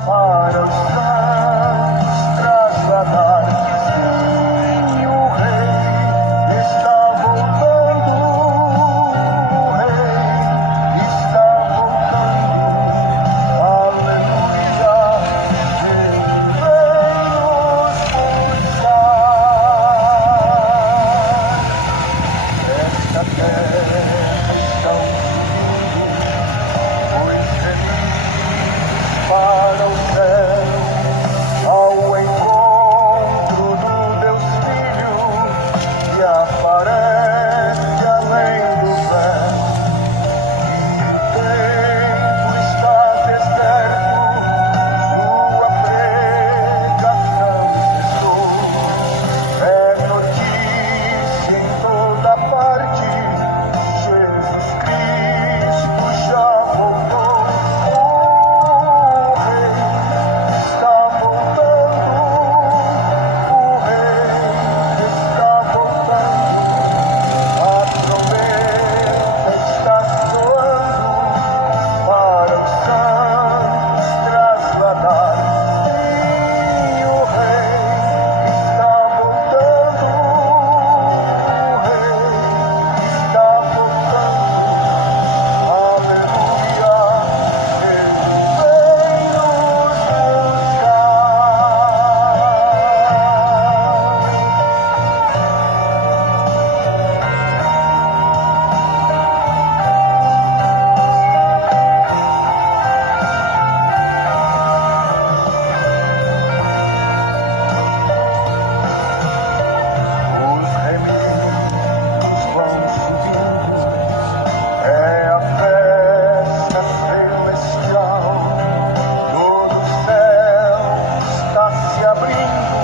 Para os santos trasladar, sim, o rei está voltando, o rei está voltando, aleluia, ele vem nos buscar. Esta terra está pois remidos para o céu, ao encontro do Deus Filho, que aparece além do véu. E o tempo está deserto, sua pregação cessou. É notícia em toda parte, Jesus Cristo já voltou. O rei está voltando, o rei está voltando, a trombeta está soando para os santos trasladar. Sim, o rei está voltando, o rei está voltando, aleluia, ele vem nos buscar. Os remidos vão subindo, é a festa celestial, todo o céu está se abrindo,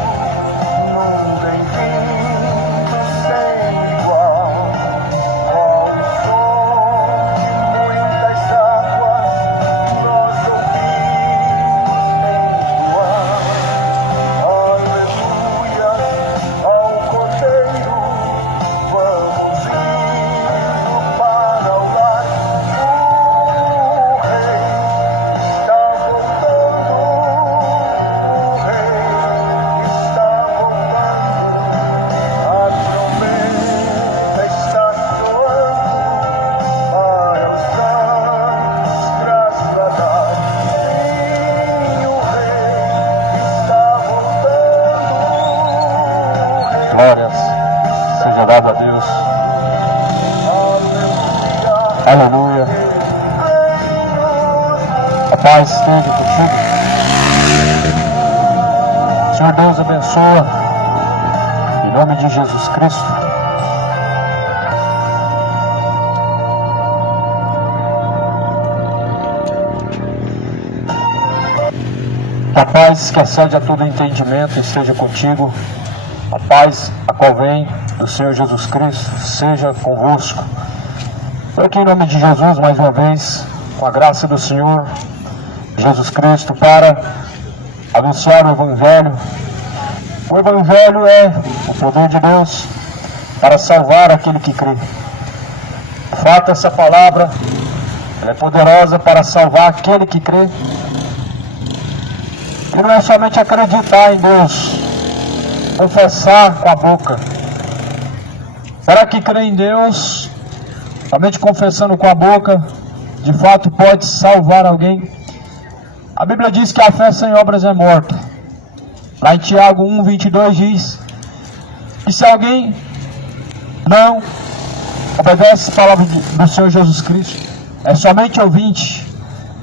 num bem-vindo sem igual. Qual o som de muitas águas nós ouvimos entoar. Aleluia ao Cordeiro, vamos indo para o lar. O rei está voltando, o rei está voltando, a trombeta está soando para os santos trasladar. Sim, o rei está voltando, o rei. Glórias seja dada a Deus. Aleluia, Aleluia. vem nos A paz esteja contigo. Senhor Deus abençoa. Em nome de Jesus Cristo. A paz que excede a todo entendimento esteja contigo. A paz a qual vem do Senhor Jesus Cristo seja convosco. Eu aqui em nome de Jesus, mais uma vez, com a graça do Senhor Jesus Cristo, para anunciar o Evangelho. O Evangelho é o poder de Deus para salvar aquele que crê. De fato, essa palavra ela é poderosa para salvar aquele que crê. E não é somente acreditar em Deus, confessar com a boca. Será que crê em Deus, somente confessando com a boca, de fato pode salvar alguém? A Bíblia diz que a fé sem obras é morta. Lá em Tiago 1:22 diz que se alguém não obedece a palavra do Senhor Jesus Cristo, é somente ouvinte,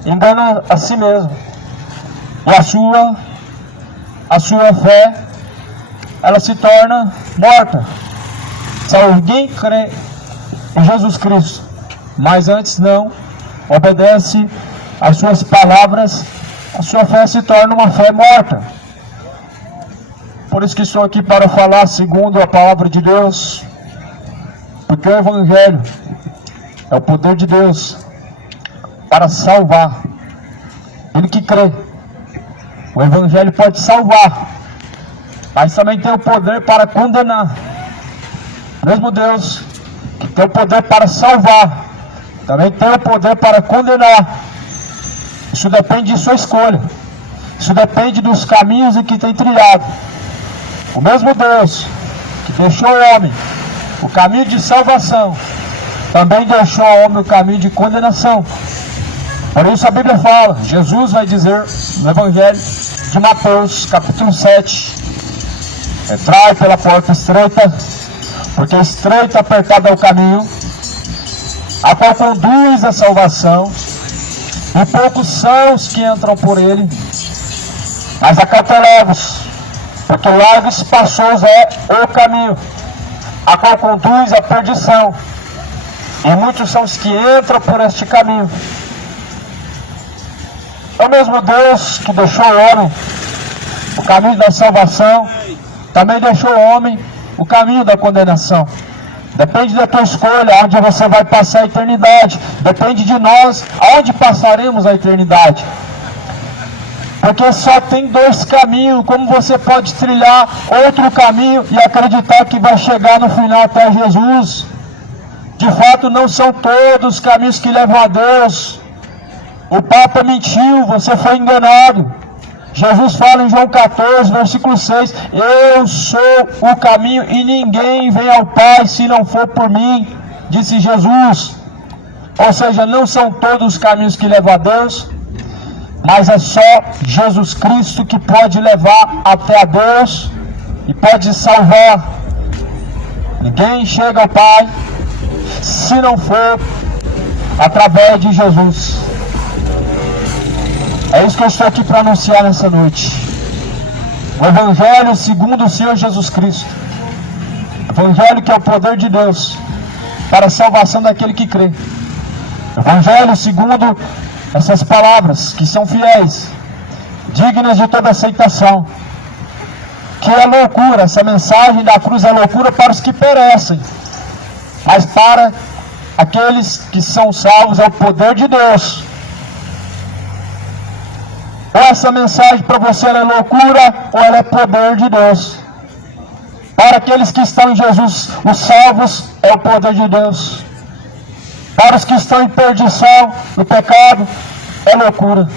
engana a si mesmo. E a sua fé, ela se torna morta. Se alguém crê em Jesus Cristo, mas antes não obedece às suas palavras, a sua fé se torna uma fé morta. Por isso que estou aqui para falar segundo a palavra de Deus, porque o Evangelho é o poder de Deus para salvar ele que crê. O Evangelho pode salvar, mas também tem o poder para condenar. Mesmo Deus que tem o poder para salvar, também tem o poder para condenar. Isso depende de sua escolha. Isso depende dos caminhos em que tem trilhado. O mesmo Deus que deixou o homem o caminho de salvação, também deixou ao homem o caminho de condenação. Por isso a Bíblia fala, Jesus vai dizer no Evangelho de Mateus, capítulo 7, entrai pela porta estreita, porque estreito e apertado é o caminho, a qual conduz à salvação, e poucos são os que entram por ele. Mas acautelai-vos, porque largo e espaçoso é o caminho, a qual conduz à perdição, e muitos são os que entram por este caminho. É o mesmo Deus que deixou o homem o caminho da salvação, também deixou o homem o caminho da condenação. Depende da tua escolha, onde você vai passar a eternidade. Depende de nós, aonde passaremos a eternidade. Porque só tem dois caminhos. Como você pode trilhar outro caminho e acreditar que vai chegar no final até Jesus? De fato, não são todos os caminhos que levam a Deus. O Papa mentiu, você foi enganado. Jesus fala em João 14, versículo 6, eu sou o caminho e ninguém vem ao Pai se não for por mim, disse Jesus. Ou seja, não são todos os caminhos que levam a Deus, mas é só Jesus Cristo que pode levar até a Deus e pode salvar. Ninguém chega ao Pai se não for através de Jesus. É isso que eu estou aqui para anunciar nessa noite. O Evangelho segundo o Senhor Jesus Cristo. O Evangelho que é o poder de Deus para a salvação daquele que crê. O Evangelho segundo essas palavras que são fiéis, dignas de toda aceitação. Que é loucura, essa mensagem da cruz é loucura para os que perecem. Mas para aqueles que são salvos é o poder de Deus. Ou essa mensagem para você ela é loucura, ou ela é poder de Deus. Para aqueles que estão em Jesus, os salvos, é o poder de Deus. Para os que estão em perdição, no pecado, é loucura.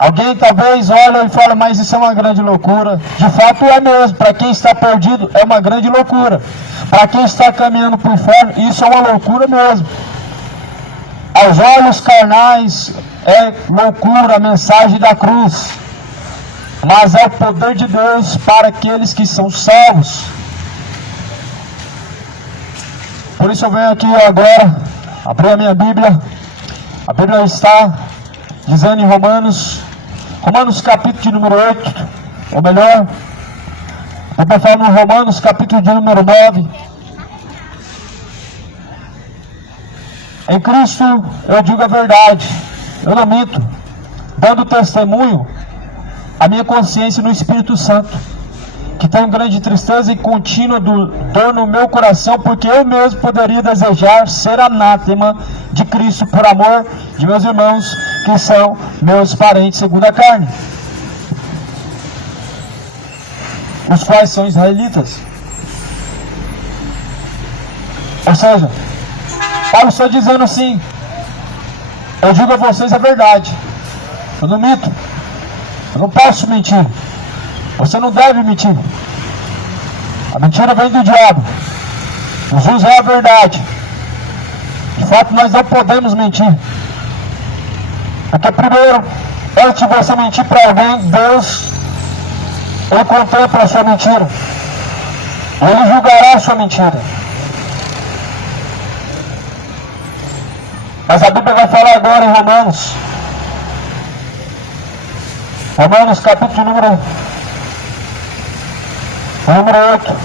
Alguém talvez olha e fala, mas isso é uma grande loucura. De fato é mesmo, para quem está perdido, é uma grande loucura. Para quem está caminhando para o inferno, isso é uma loucura mesmo. Aos olhos carnais, é loucura a mensagem da cruz, mas é o poder de Deus para aqueles que são salvos. Por isso eu venho aqui agora, abrir a minha Bíblia. A Bíblia está dizendo em Romanos capítulo de número 8, ou melhor, eu estou falando em Romanos capítulo de número 9. Em Cristo eu digo a verdade, eu não minto, dando testemunho à minha consciência no Espírito Santo, que tenho grande tristeza e contínua dor no meu coração, porque eu mesmo poderia desejar ser anátema de Cristo por amor de meus irmãos, que são meus parentes segundo a carne, os quais são israelitas. Ou seja, Paulo está dizendo assim, eu digo a vocês a verdade, eu não minto, eu não posso mentir, você não deve mentir, a mentira vem do diabo, Jesus é a verdade, de fato nós não podemos mentir, porque primeiro, antes de você mentir para alguém, Deus, Ele contempla a sua mentira, Ele julgará a sua mentira. Mas a Bíblia vai falar agora em Romanos capítulo número 8.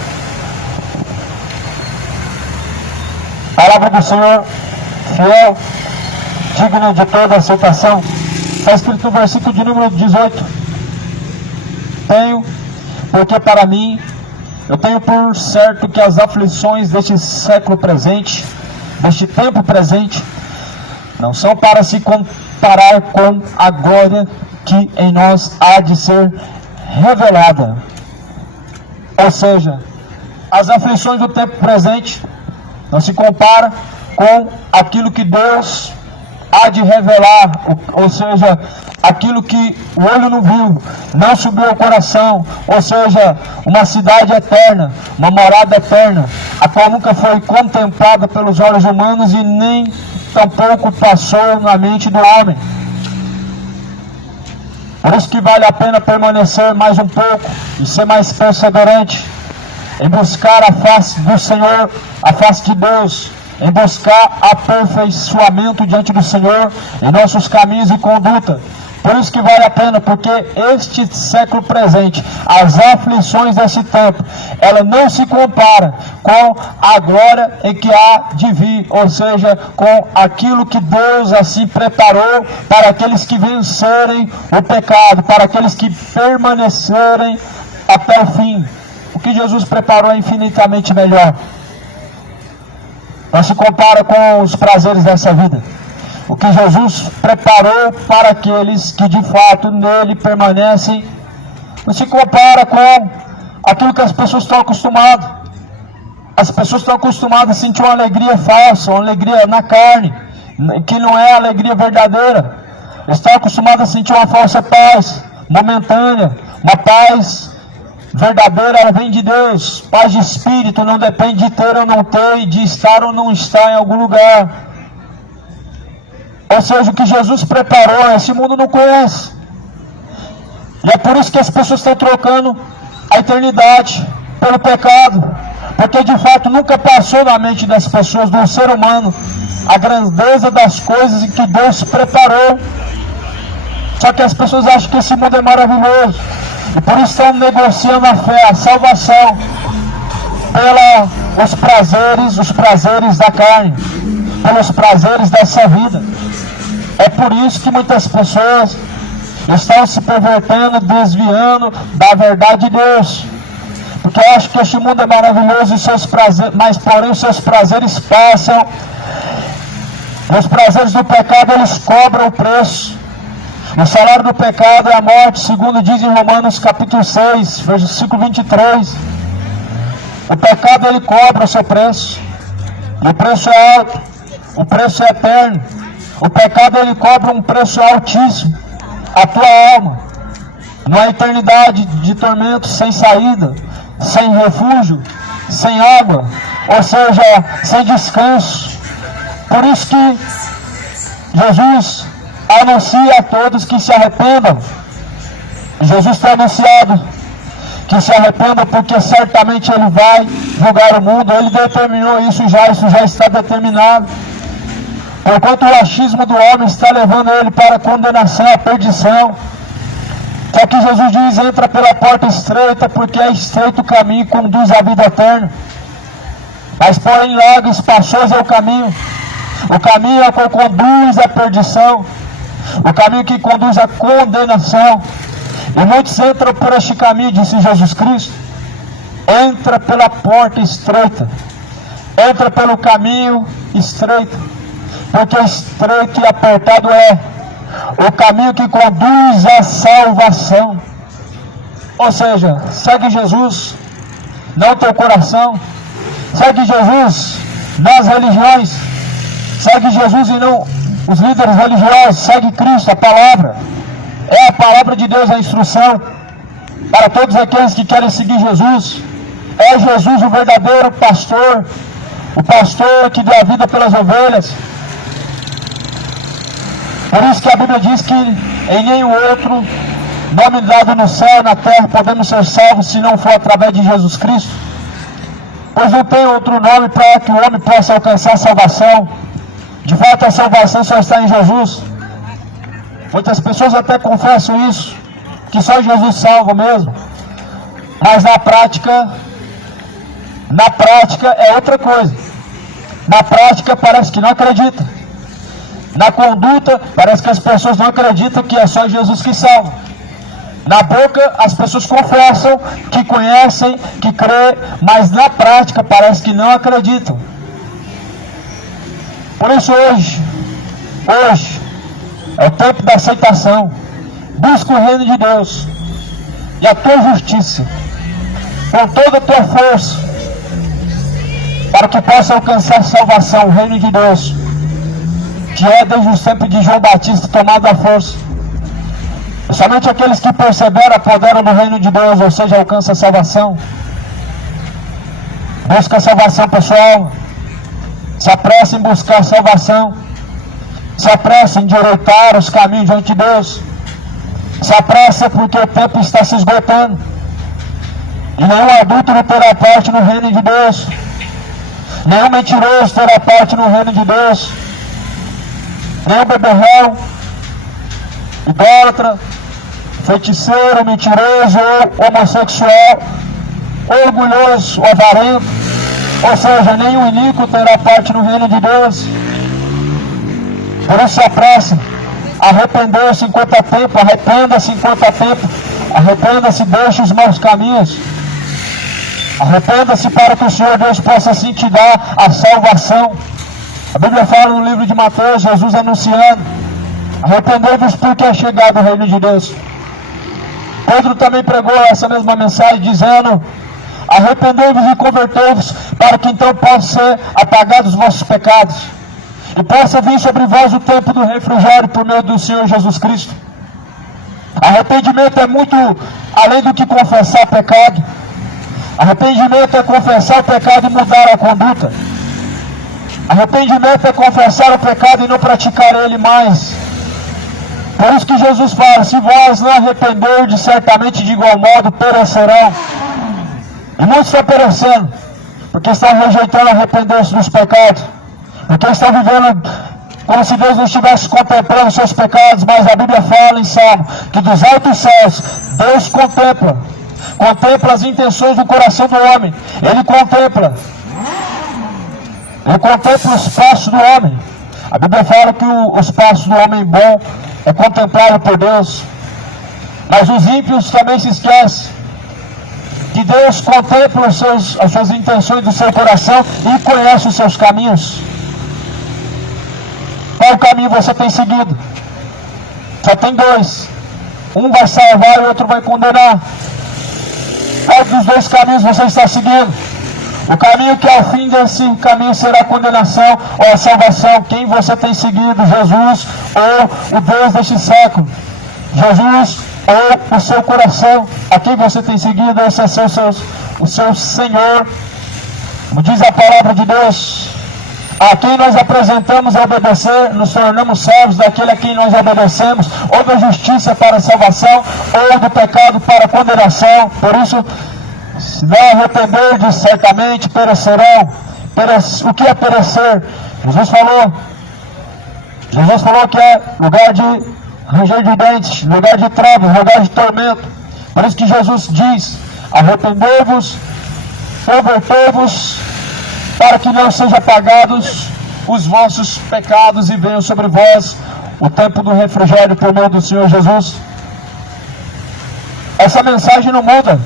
Palavra do Senhor, fiel, digna de toda aceitação. Está escrito no versículo de número 18. Porque para mim, eu tenho por certo que as aflições deste século presente, deste tempo presente, não são para se comparar com a glória que em nós há de ser revelada. Ou seja, as aflições do tempo presente não se compara com aquilo que Deus há de revelar, ou seja, aquilo que o olho não viu, não subiu ao coração, ou seja, uma cidade eterna, uma morada eterna, a qual nunca foi contemplada pelos olhos humanos e nem tampouco passou na mente do homem. Por isso que vale a pena permanecer mais um pouco e ser mais perseverante em buscar a face do Senhor, a face de Deus, em buscar aperfeiçoamento diante do Senhor em nossos caminhos e conduta. Por isso que vale a pena, porque este século presente, as aflições desse tempo, ela não se compara com a glória em que há de vir, ou seja, com aquilo que Deus assim preparou para aqueles que vencerem o pecado, para aqueles que permanecerem até o fim. O que Jesus preparou é infinitamente melhor. Não se compara com os prazeres dessa vida. O que Jesus preparou para aqueles que de fato nele permanecem, não se compara com aquilo que as pessoas estão acostumadas. As pessoas estão acostumadas a sentir uma alegria falsa, uma alegria na carne, que não é a alegria verdadeira. Estão acostumadas a sentir uma falsa paz, momentânea, uma paz verdadeira, ela vem de Deus. Paz de espírito não depende de ter ou não ter, de estar ou não estar em algum lugar. Ou seja, o que Jesus preparou, esse mundo não conhece. E é por isso que as pessoas estão trocando a eternidade pelo pecado. Porque de fato nunca passou na mente das pessoas, do ser humano, a grandeza das coisas que Deus preparou. Só que as pessoas acham que esse mundo é maravilhoso. E por isso estão negociando a fé, a salvação, pelos prazeres da carne, pelos prazeres dessa vida. É por isso que muitas pessoas estão se pervertendo, desviando da verdade de Deus. Porque acham que este mundo é maravilhoso, e seus prazeres, mas porém os seus prazeres passam. Os prazeres do pecado, eles cobram o preço. O salário do pecado é a morte, segundo diz em Romanos capítulo 6, versículo 23. O pecado, ele cobra o seu preço. E o preço é alto, o preço é eterno. O pecado, ele cobra um preço altíssimo. A tua alma, numa eternidade de tormento, sem saída, sem refúgio, sem água, ou seja, sem descanso. Por isso que Jesus anuncia a todos que se arrependam. Jesus tem anunciado que se arrependam, porque certamente Ele vai julgar o mundo. Ele determinou isso já está determinado. Porquanto o achismo do homem está levando ele para a condenação, a perdição. Só que Jesus diz: entra pela porta estreita, porque é estreito o caminho que conduz à vida eterna. Mas porém largo e espaçoso é o caminho. O caminho é que conduz à perdição. O caminho que conduz à condenação. E muitos entram por este caminho, disse Jesus Cristo. Entra pela porta estreita. Entra pelo caminho estreito. Porque estreito e apertado é o caminho que conduz à salvação. Ou seja, segue Jesus, não teu coração. Segue Jesus nas religiões. Segue Jesus e não os líderes religiosos. Segue Cristo, a palavra. É a palavra de Deus a instrução para todos aqueles que querem seguir Jesus. É Jesus o verdadeiro pastor, o pastor que deu a vida pelas ovelhas. Por isso que a Bíblia diz que em nenhum outro nome dado no céu e na terra podemos ser salvos, se não for através de Jesus Cristo. Pois não tem outro nome para que o homem possa alcançar a salvação. De fato, a salvação só está em Jesus. Muitas pessoas até confessam isso, que só Jesus salva mesmo. Mas na prática é outra coisa. Na prática parece que não acredita. Na conduta, parece que as pessoas não acreditam que é só Jesus que salva. Na boca, as pessoas confessam que conhecem, que crê, mas na prática parece que não acreditam. Por isso hoje é o tempo da aceitação. Busca o reino de Deus e a tua justiça com toda a tua força, para que possa alcançar salvação, o reino de Deus. que é desde os tempos de João Batista tomado à força. Somente aqueles que perseveram apoderam do reino de Deus, ou seja, alcançam a salvação. Busca a salvação, pessoal. Se apressa em buscar a salvação. Se apressa em endireitar os caminhos diante de Deus. Se apressa porque o tempo está se esgotando. E nenhum adúltero terá parte no reino de Deus. Nenhum mentiroso terá parte no reino de Deus. Nenhum beberrão, idólatra, feiticeiro, mentiroso, ou homossexual, orgulhoso, avarento, ou seja, nenhum iníquo terá parte no reino de Deus. Por isso se apressa, arrepender-se enquanto há tempo, arrependa-se enquanto há tempo, arrependa-se, deixe os maus caminhos, arrependa-se para que o Senhor Deus possa assim te dar a salvação. A Bíblia fala no livro de Mateus, Jesus anunciando: arrependei-vos porque é chegado o reino de Deus. Pedro também pregou essa mesma mensagem dizendo: arrependei-vos e convertei-vos, para que então possam ser apagados os vossos pecados, e possa vir sobre vós o tempo do refrigério por meio do Senhor Jesus Cristo. Arrependimento é muito além do que confessar pecado. Arrependimento é confessar o pecado e mudar a conduta. Arrependimento é confessar o pecado e não praticar ele mais. Por isso que Jesus fala: se vós não arrependerdes, certamente de igual modo perecerão. E muitos estão perecendo, porque estão rejeitando arrepender-se dos pecados, porque estão vivendo como se Deus não estivesse contemplando seus pecados. Mas a Bíblia fala em Salmo que dos altos céus Deus contempla as intenções do coração do homem. Ele contempla os passos do homem. A Bíblia fala que os passos do homem bom é contemplado por Deus. Mas os ímpios também se esquecem que Deus contempla as suas intenções do seu coração e conhece os seus caminhos. Qual caminho você tem seguido? Só tem dois. Um vai salvar e o outro vai condenar. Qual dos dois caminhos você está seguindo? O caminho que ao fim desse caminho será a condenação ou a salvação. Quem você tem seguido? Jesus ou o Deus deste século? Jesus ou o seu coração? A quem você tem seguido? Esse é o seu Senhor. Como diz a palavra de Deus: a quem nós apresentamos a obedecer, nos tornamos servos daquele a quem nós obedecemos, ou da justiça para a salvação, ou do pecado para a condenação. Por isso, se não arrependerdes, certamente perecerão. O que é perecer? Jesus falou que é lugar de ranger de dentes, lugar de trevas, lugar de tormento. Por isso que Jesus diz: arrependei-vos, convertei-vos, para que não sejam apagados os vossos pecados e venham sobre vós o tempo do refrigério por meio do Senhor Jesus. Essa mensagem não muda.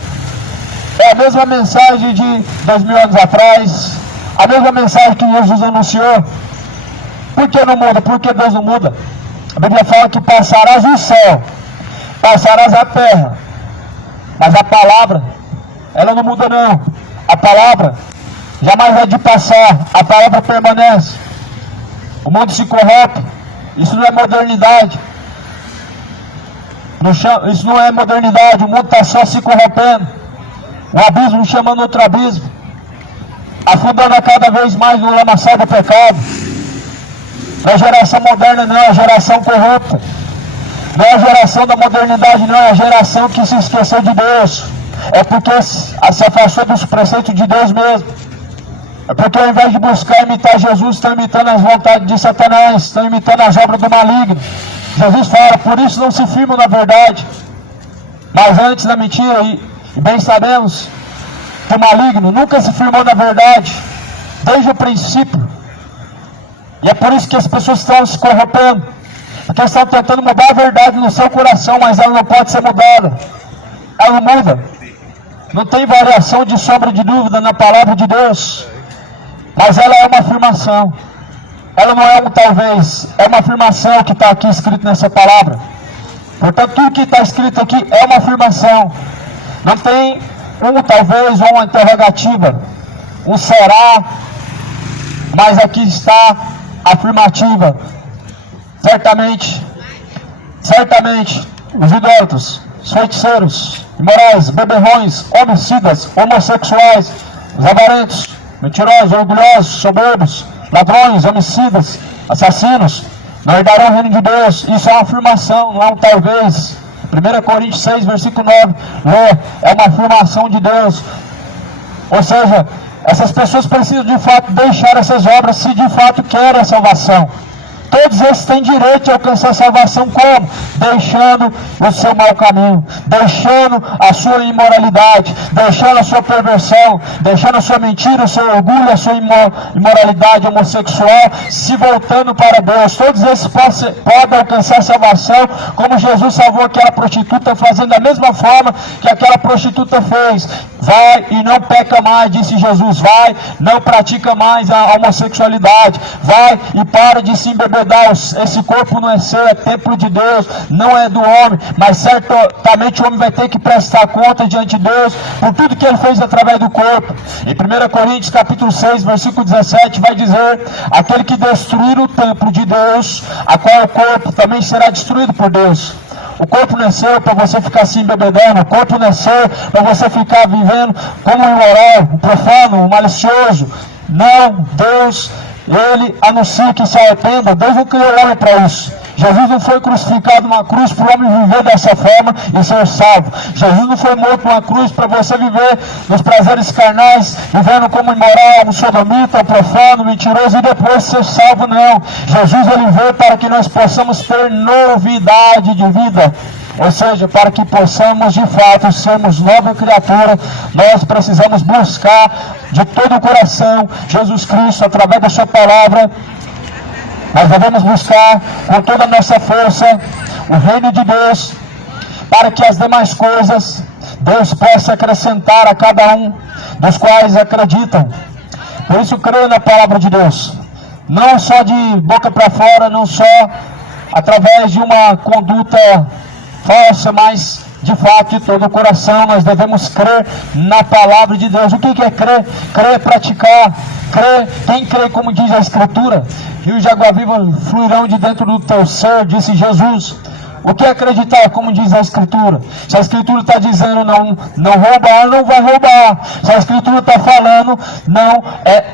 É a mesma mensagem de 2000 anos atrás, a mesma mensagem que Jesus anunciou. Por que não muda? Porque Deus não muda. A Bíblia fala que passarás o céu, passarás a terra, mas a palavra, ela não muda não. A palavra jamais é de passar, a palavra permanece. O mundo se corrompe, isso não é modernidade. Isso não é modernidade, o mundo está só se corrompendo. Um abismo chamando outro abismo, afundando a cada vez mais no lamaçal do pecado. Não é a geração moderna, não, é a geração corrupta. Não é a geração da modernidade, não, é a geração que se esqueceu de Deus. É porque se afastou dos preceitos de Deus mesmo. É porque ao invés de buscar imitar Jesus, estão imitando as vontades de Satanás, estão imitando as obras do maligno. Jesus fala: por isso não se firmam na verdade, mas antes na mentira. E bem sabemos que o maligno nunca se firmou na verdade, desde o princípio. E é por isso que as pessoas estão se corrompendo, porque estão tentando mudar a verdade no seu coração, mas ela não pode ser mudada. Ela não muda. Não tem variação de sombra de dúvida na palavra de Deus. Mas ela é uma afirmação. Ela não é um talvez, é uma afirmação que está aqui escrito nessa palavra. Portanto, tudo que está escrito aqui é uma afirmação. Não tem um talvez ou uma interrogativa, um será, mas aqui está a afirmativa. Certamente, os idólatras, os feiticeiros, imorais, beberrões, homicidas, homossexuais, os avarentos, mentirosos, orgulhosos, soberbos, ladrões, homicidas, assassinos, não herdarão o reino de Deus. Isso é uma afirmação, não é um talvez. 1 Coríntios 6, versículo 9, é uma afirmação de Deus. Ou seja, essas pessoas precisam de fato deixar essas obras se de fato querem a salvação. Todos esses têm direito de alcançar a salvação como? Deixando o seu mau caminho, deixando a sua imoralidade, deixando a sua perversão, deixando a sua mentira, o seu orgulho, a sua imoralidade homossexual, se voltando para Deus. Todos esses podem alcançar a salvação, como Jesus salvou aquela prostituta, fazendo da mesma forma que aquela prostituta fez. Vai e não peca mais, disse Jesus. Vai, não pratica mais a homossexualidade. Vai e para de se embebedar. Esse corpo não é seu, é templo de Deus, não é do homem, mas certamente o homem vai ter que prestar conta diante de Deus por tudo que ele fez através do corpo. Em 1 Coríntios capítulo 6, versículo 17 vai dizer: aquele que destruir o templo de Deus, a qual o corpo também será destruído por Deus. O corpo não é seu para você ficar se embebedando, o corpo não é seu para você ficar vivendo como um imoral, um profano, um malicioso. Não, Deus, Ele anuncia que se arrependa. Deus não criou o homem para isso. Jesus não foi crucificado numa cruz para o homem viver dessa forma e ser salvo. Jesus não foi morto numa cruz para você viver nos prazeres carnais, vivendo como imoral, um sodomita, um profano, mentiroso e depois ser salvo, não. Jesus, Ele veio para que nós possamos ter novidade de vida. Ou seja, para que possamos de fato sermos nova criatura, nós precisamos buscar de todo o coração Jesus Cristo através da sua palavra. Nós devemos buscar com toda a nossa força o reino de Deus, para que as demais coisas Deus possa acrescentar a cada um dos quais acreditam. Por isso, creio na palavra de Deus, não só de boca para fora, não só através de uma conduta falsa, mas de fato de todo o coração. Nós devemos crer na palavra de Deus. O que é crer? Crer é praticar. Crer, quem crê, como diz a Escritura, rios de água viva fluirão de dentro do teu ser, disse Jesus. O que é acreditar, como diz a Escritura? Se a Escritura está dizendo não roubar, não vai roubar. Se a Escritura está falando, não é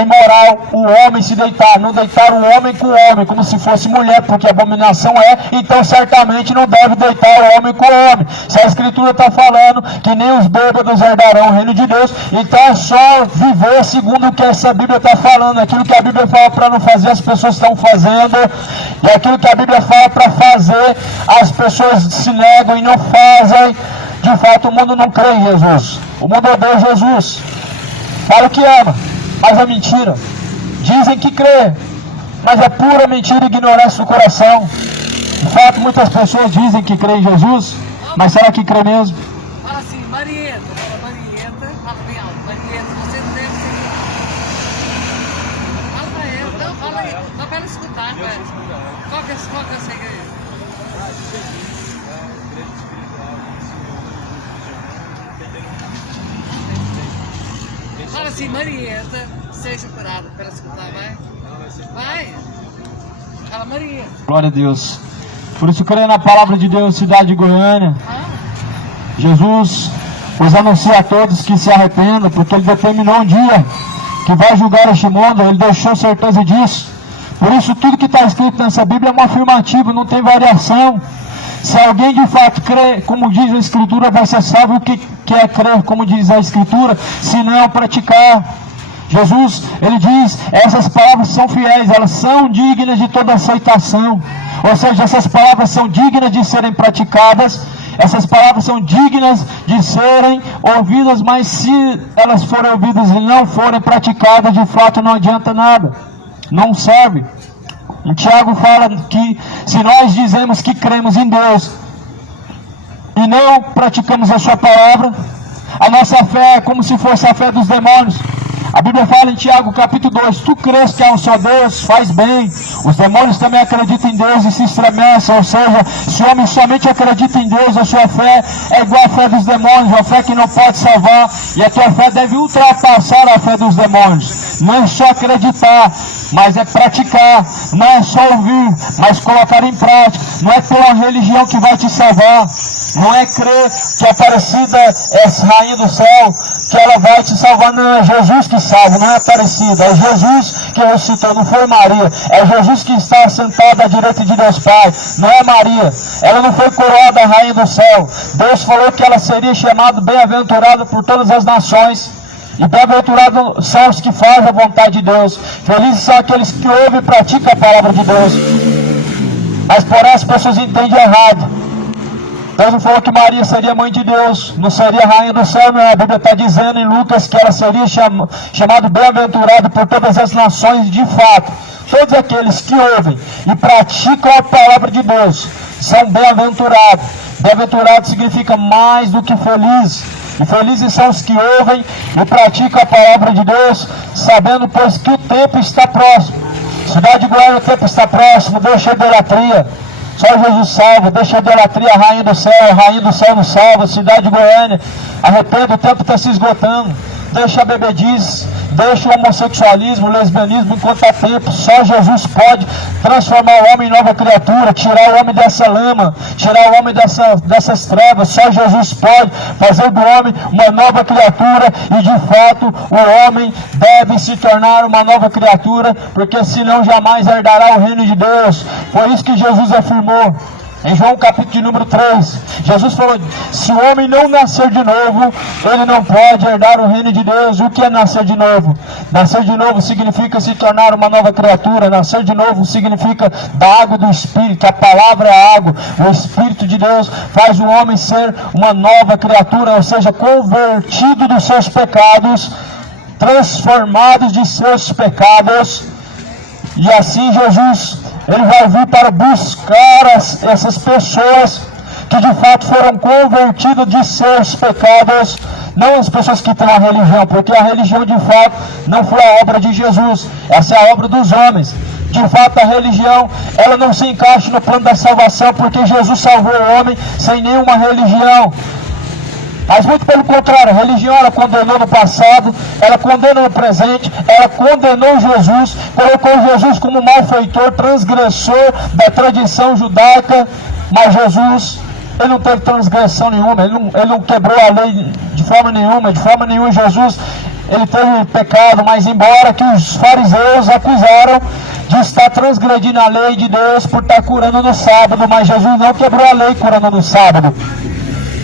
imoral o homem se deitar, não deitar o homem com o homem, como se fosse mulher, porque abominação é, então certamente não deve deitar o homem com o homem. Se a Escritura está falando que nem os bêbados herdarão o reino de Deus, então é só viver segundo o que essa Bíblia está falando. Aquilo que a Bíblia fala para não fazer, as pessoas estão fazendo, e aquilo que a Bíblia fala para fazer, as pessoas se negam e não fazem. De fato, o mundo não crê em Jesus, o mundo odeia Jesus, fala o que ama, mas é mentira. Dizem que crê, mas é pura mentira e ignorância do coração. De fato, muitas pessoas dizem que crê em Jesus, mas será que crê mesmo? Fala assim, Marieta, fala bem alto, Marieta, você não deve ser. Fala pra ela, não, fala aí, só para ela escutar, velho. Qual que é o segredo? Fala assim, Marieta, seja curada para ela escutar, vai. Vai. Fala, Marieta. Glória a Deus. Por isso, creio na palavra de Deus, cidade de Goiânia. Jesus os anuncia a todos que se arrependam, porque Ele determinou um dia que vai julgar este mundo. Ele deixou certeza disso. Por isso, tudo que está escrito nessa Bíblia é uma afirmativa, não tem variação. Se alguém de fato crê, como diz a Escritura, vai ser salvo. O que é crer, como diz a Escritura, se não praticar. Jesus, Ele diz, essas palavras são fiéis, elas são dignas de toda aceitação. Ou seja, essas palavras são dignas de serem praticadas, essas palavras são dignas de serem ouvidas, mas se elas forem ouvidas e não forem praticadas, de fato não adianta nada, não serve. E Tiago fala que se nós dizemos que cremos em Deus e não praticamos a sua palavra, a nossa fé é como se fosse a fé dos demônios. A Bíblia fala em Tiago capítulo 2, tu crês que há um só Deus, faz bem. Os demônios também acreditam em Deus e se estremecem. Ou seja, se o homem somente acredita em Deus, a sua fé é igual à fé dos demônios, uma fé que não pode salvar. E a tua fé deve ultrapassar a fé dos demônios. Não é só acreditar, mas é praticar. Não é só ouvir, mas colocar em prática. Não é pela religião que vai te salvar. Não é crer que a Aparecida é rainha do céu, que ela vai te salvar. Não, é Jesus que salva, não é Aparecida. É Jesus que ressuscitou, não foi Maria. É Jesus que está sentado à direita de Deus Pai, não é Maria. Ela não foi coroada a rainha do céu. Deus falou que ela seria chamada bem-aventurada por todas as nações. E bem-aventurados são os que fazem a vontade de Deus. Felizes são aqueles que ouvem e praticam a palavra de Deus. Mas porém as pessoas entendem errado. Deus não falou que Maria seria mãe de Deus, não seria rainha do céu, não. A Bíblia está dizendo em Lucas que ela seria chamada bem-aventurada por todas as nações. De fato, todos aqueles que ouvem e praticam a palavra de Deus são bem-aventurados. Bem-aventurado significa mais do que feliz. E felizes são os que ouvem e praticam a palavra de Deus, sabendo, pois, que o tempo está próximo. Cidade de Goiânia, o tempo está próximo. Deixa a idolatria. Só Jesus salva, deixa a idolatria, a rainha do céu não salva. Cidade de Goiânia, arrependa, o tempo está se esgotando. Deixa a bebedice, deixa o homossexualismo, o lesbianismo enquanto há tempo. Só Jesus pode transformar o homem em nova criatura, tirar o homem dessa lama, tirar o homem dessas trevas. Só Jesus pode fazer do homem uma nova criatura, e de fato o homem deve se tornar uma nova criatura, porque senão jamais herdará o reino de Deus. Foi isso que Jesus afirmou. Em João capítulo de número 3, Jesus falou, se o homem não nascer de novo, ele não pode herdar o reino de Deus. O que é nascer de novo? Nascer de novo significa se tornar uma nova criatura. Nascer de novo significa da água do Espírito. A palavra é água. O Espírito de Deus faz o homem ser uma nova criatura, ou seja, convertido dos seus pecados, transformado de seus pecados. E assim Jesus, ele vai vir para buscar essas pessoas que de fato foram convertidas de seus pecados. Não as pessoas que têm a religião, porque a religião de fato não foi a obra de Jesus. Essa é a obra dos homens. De fato a religião, ela não se encaixa no plano da salvação, porque Jesus salvou o homem sem nenhuma religião. Mas muito pelo contrário, a religião ela condenou no passado, ela condena no presente, ela condenou Jesus, colocou Jesus como malfeitor, transgressor da tradição judaica. Mas Jesus, ele não teve transgressão nenhuma, ele não quebrou a lei de forma nenhuma. Jesus, ele teve pecado, mas embora que os fariseus acusaram de estar transgredindo a lei de Deus por estar curando no sábado, mas Jesus não quebrou a lei curando no sábado.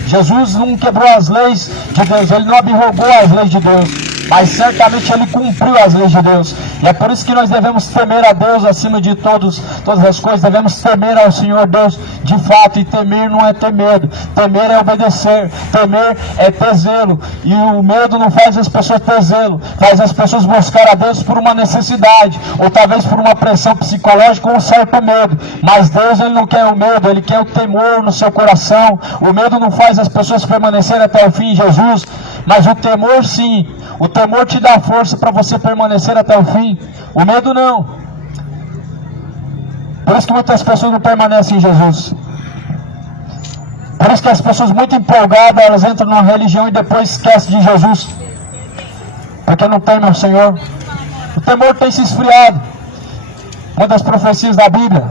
Jesus não quebrou as leis de Deus, ele não abrogou as leis de Deus, mas certamente ele cumpriu as leis de Deus. E é por isso que nós devemos temer a Deus acima de todas as coisas. Devemos temer ao Senhor Deus de fato. E temer não é ter medo, temer é obedecer, temer é ter zelo. E o medo não faz as pessoas ter zelo, faz as pessoas buscar a Deus por uma necessidade, ou talvez por uma pressão psicológica ou um certo medo. Mas Deus, ele não quer o medo, ele quer o temor no seu coração. O medo não faz as pessoas permanecerem até o fim em Jesus, mas o temor sim. O temor te dá força para você permanecer até o fim. O medo não. Por isso que muitas pessoas não permanecem em Jesus. Por isso que as pessoas muito empolgadas, elas entram numa religião e depois esquecem de Jesus, porque não temem ao Senhor. O temor tem se esfriado. Uma das profecias da Bíblia,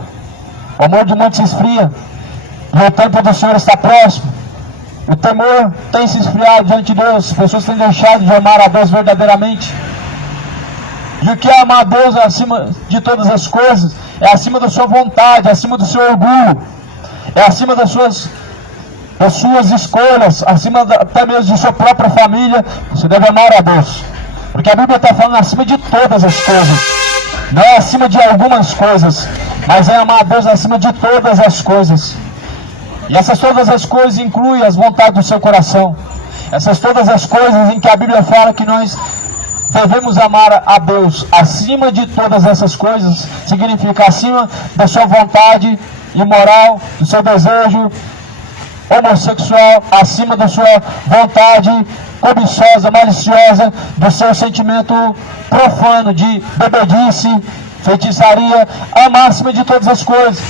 o amor de muitos se esfria, e o tempo do Senhor está próximo. O temor tem se esfriado diante de Deus. As pessoas têm deixado de amar a Deus verdadeiramente. E o que é amar a Deus acima de todas as coisas? É acima da sua vontade, é acima do seu orgulho, é acima das suas escolhas, acima até mesmo de sua própria família. Você deve amar a Deus, porque a Bíblia está falando acima de todas as coisas. Não é acima de algumas coisas, mas é amar a Deus acima de todas as coisas. E essas todas as coisas incluem as vontades do seu coração. Essas todas as coisas em que a Bíblia fala que nós devemos amar a Deus acima de todas essas coisas, significa acima da sua vontade imoral, do seu desejo homossexual, acima da sua vontade cobiçosa, maliciosa, do seu sentimento profano de bebedice, feitiçaria, a máxima de todas as coisas.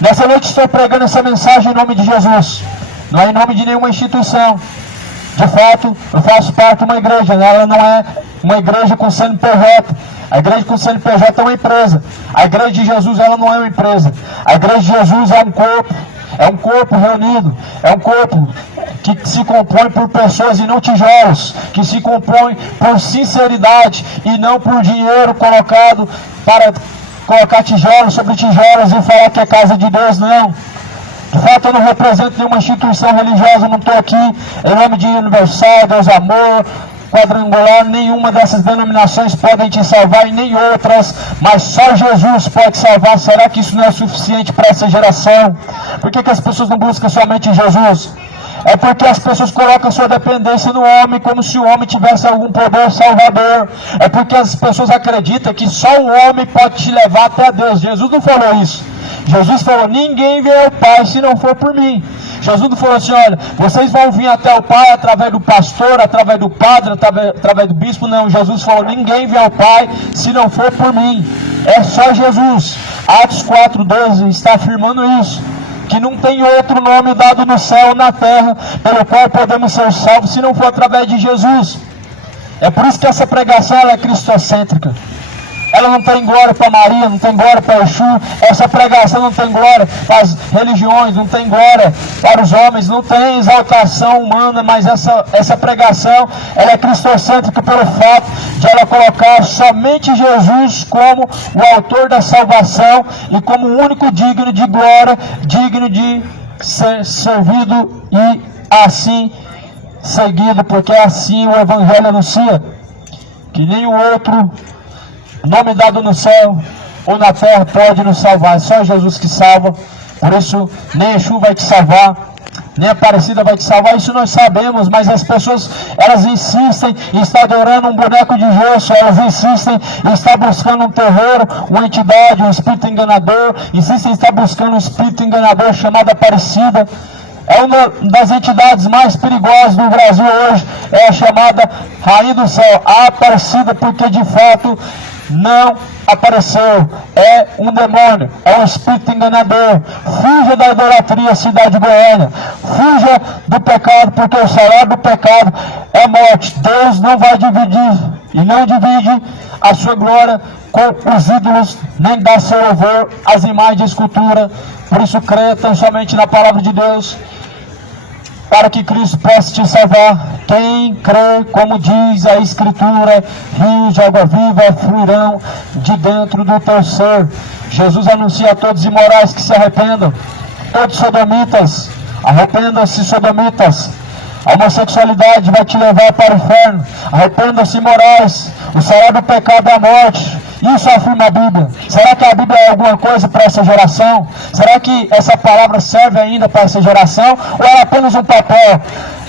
Nessa noite estou pregando essa mensagem em nome de Jesus, não é em nome de nenhuma instituição. De fato, eu faço parte de uma igreja, ela não é uma igreja com CNPJ. A igreja com CNPJ é uma empresa. A igreja de Jesus, ela não é uma empresa. A igreja de Jesus é um corpo reunido, é um corpo que se compõe por pessoas e não tijolos, que se compõe por sinceridade e não por dinheiro colocado para colocar tijolos sobre tijolos e falar que é casa de Deus, não. De fato, eu não represento nenhuma instituição religiosa, não estou aqui em nome de Universal, Deus Amor, Quadrangular, nenhuma dessas denominações podem te salvar e nem outras, mas só Jesus pode salvar. Será que isso não é suficiente para essa geração? Por que as pessoas não buscam somente Jesus? É porque as pessoas colocam sua dependência no homem, como se o homem tivesse algum poder salvador. É porque as pessoas acreditam que só o homem pode te levar até Deus. Jesus não falou isso. Jesus falou, ninguém vê ao Pai se não for por mim. Jesus não falou assim, olha, vocês vão vir até o Pai através do pastor, através do padre, através do bispo. Não, Jesus falou, ninguém vê ao Pai se não for por mim. É só Jesus. Atos 4:12 está afirmando isso, que não tem outro nome dado no céu ou na terra pelo qual podemos ser salvos se não for através de Jesus. É por isso que essa pregação ela é cristocêntrica. Ela não tem glória para Maria, não tem glória para Exu. Essa pregação não tem glória para as religiões, não tem glória para os homens, não tem exaltação humana, mas essa pregação ela é cristocêntrica pelo fato de ela colocar somente Jesus como o autor da salvação e como o único digno de glória, digno de ser servido e assim seguido, porque assim o Evangelho anuncia que nenhum outro nome dado no céu ou na terra pode nos salvar. É só Jesus que salva. Por isso nem Exu vai te salvar, nem Aparecida vai te salvar. Isso nós sabemos, mas as pessoas elas insistem em estar adorando um boneco de gesso. Elas insistem em estar buscando um terreiro, uma entidade, um espírito enganador. Insistem em estar buscando um espírito enganador chamado Aparecida. É uma das entidades mais perigosas do Brasil hoje. É a chamada Rainha do Céu, a Aparecida, porque de fato não apareceu, é um demônio, é um espírito enganador. Fuja da idolatria, cidade de Goiânia, fuja do pecado, porque o salário do pecado é morte. Deus não vai dividir e não divide a sua glória com os ídolos, nem dá seu louvor às imagens de escultura. Por isso creia tão somente na palavra de Deus, para que Cristo possa te salvar. Quem crê, como diz a Escritura, rios de água viva fluirão de dentro do teu ser. Jesus anuncia a todos os imorais que se arrependam. Todos sodomitas, arrependam-se, sodomitas. A homossexualidade vai te levar para o inferno. Arrependam-se, imorais. O salário do pecado é a morte. Isso afirma a Bíblia. Será que a Bíblia é alguma coisa para essa geração? Será que essa palavra serve ainda para essa geração? Ou é apenas um papel?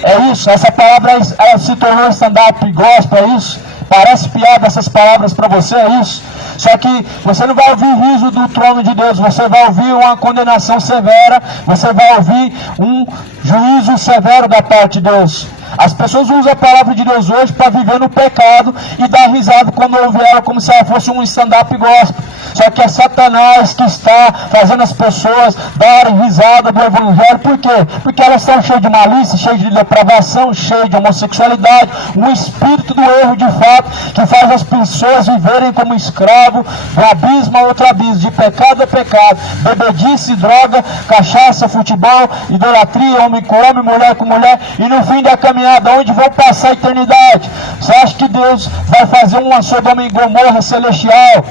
É isso? Essa palavra ela se tornou stand-up gospel, é isso? Parece piada essas palavras para você, é isso? Só que você não vai ouvir riso do trono de Deus, você vai ouvir uma condenação severa, você vai ouvir um juízo severo da parte de Deus. As pessoas usam a palavra de Deus hoje para viver no pecado e dar risada quando ouvem ela como se ela fosse um stand-up gospel. Só que é Satanás que está fazendo as pessoas darem risada do Evangelho. Por quê? Porque elas estão cheias de malícia, cheias de depravação, cheias de homossexualidade, um espírito do erro de fato que faz as pessoas viverem como escravo, de abismo a outro abismo, de pecado a pecado, bebedice, droga, cachaça, futebol, idolatria, homem com homem, mulher com mulher, e no fim da caminhada, onde vão passar a eternidade? Você acha que Deus vai fazer uma Sodoma e Gomorra celestial?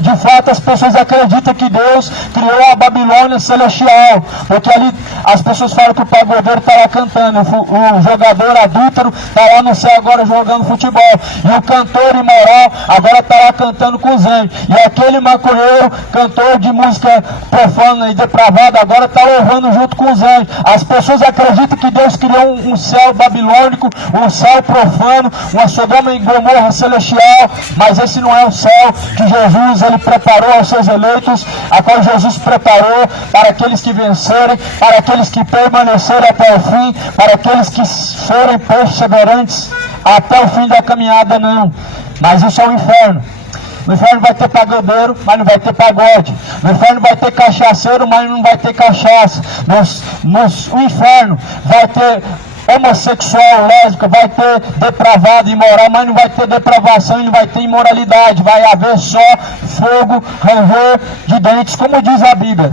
De fato, as pessoas acreditam que Deus criou a Babilônia celestial, porque ali as pessoas falam que o pagodeiro está lá cantando, o jogador adúltero está lá no céu agora jogando futebol, e o cantor imoral agora está lá cantando com os anjos, e aquele maconheiro, cantor de música profana e depravada, agora está louvando junto com os anjos. As pessoas acreditam que Deus criou um céu babilônico babilônico, um céu profano, uma Sodoma e Gomorra celestial, mas esse não é o céu que Jesus ele preparou aos seus eleitos, a qual Jesus preparou para aqueles que vencerem, para aqueles que permanecerem até o fim, para aqueles que forem perseverantes até o fim da caminhada, não. Mas isso é o inferno. No inferno vai ter pagodeiro, mas não vai ter pagode. No inferno vai ter cachaceiro, mas não vai ter cachaça. No inferno vai ter homossexual, lésbica, vai ter depravado, imoral, mas não vai ter depravação e não vai ter imoralidade. Vai haver só fogo, ranger de dentes, como diz a Bíblia.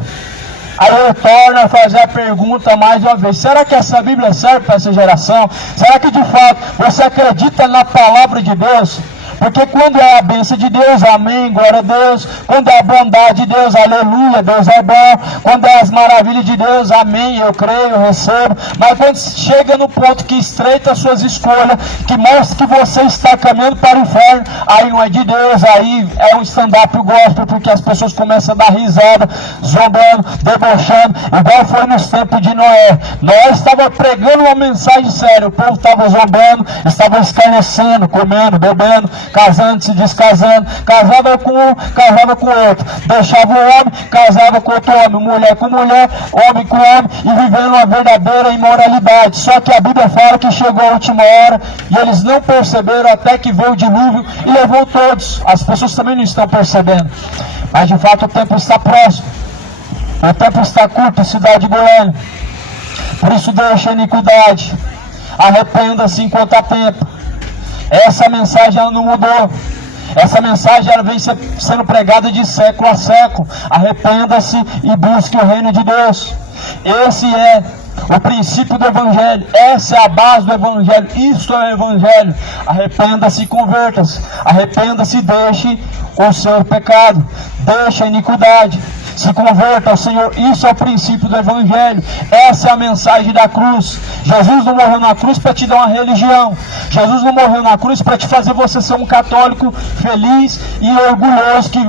Aí eu torno a fazer a pergunta mais uma vez: será que essa Bíblia serve para essa geração? Será que de fato você acredita na palavra de Deus? Porque quando é a bênção de Deus, amém, glória a Deus. Quando é a bondade de Deus, aleluia, Deus é bom. Quando é as maravilhas de Deus, amém, eu creio, eu recebo. Mas quando chega no ponto que estreita as suas escolhas, que mostra que você está caminhando para o inferno, aí não é de Deus, aí é um stand-up gospel, porque as pessoas começam a dar risada, zombando, debochando, igual foi nos tempos de Noé. Noé estava pregando uma mensagem séria, o povo estava zombando, estava escarnecendo, comendo, bebendo, casando, se descasando, casava com um, casava com outro, deixava o homem, casava com outro homem, mulher com mulher, homem com homem, e vivendo uma verdadeira imoralidade. Só que a Bíblia fala que chegou a última hora, e eles não perceberam até que veio o dilúvio e levou todos. As pessoas também não estão percebendo, mas de fato o tempo está próximo, o tempo está curto, cidade de Goiânia. Por isso deixa a iniquidade, arrependa-se enquanto há tempo. Essa mensagem ela não mudou. Essa mensagem ela vem sendo pregada de século a século. Arrependa-se e busque o reino de Deus. Esse é o princípio do Evangelho. Essa é a base do Evangelho. Isto é o Evangelho. Arrependa-se e converta-se. Arrependa-se e deixe o seu pecado. Deixe a iniquidade. Se converta ao Senhor. Isso é o princípio do Evangelho. Essa é a mensagem da cruz. Jesus não morreu na cruz para te dar uma religião. Jesus não morreu na cruz para te fazer você ser um católico feliz e orgulhoso que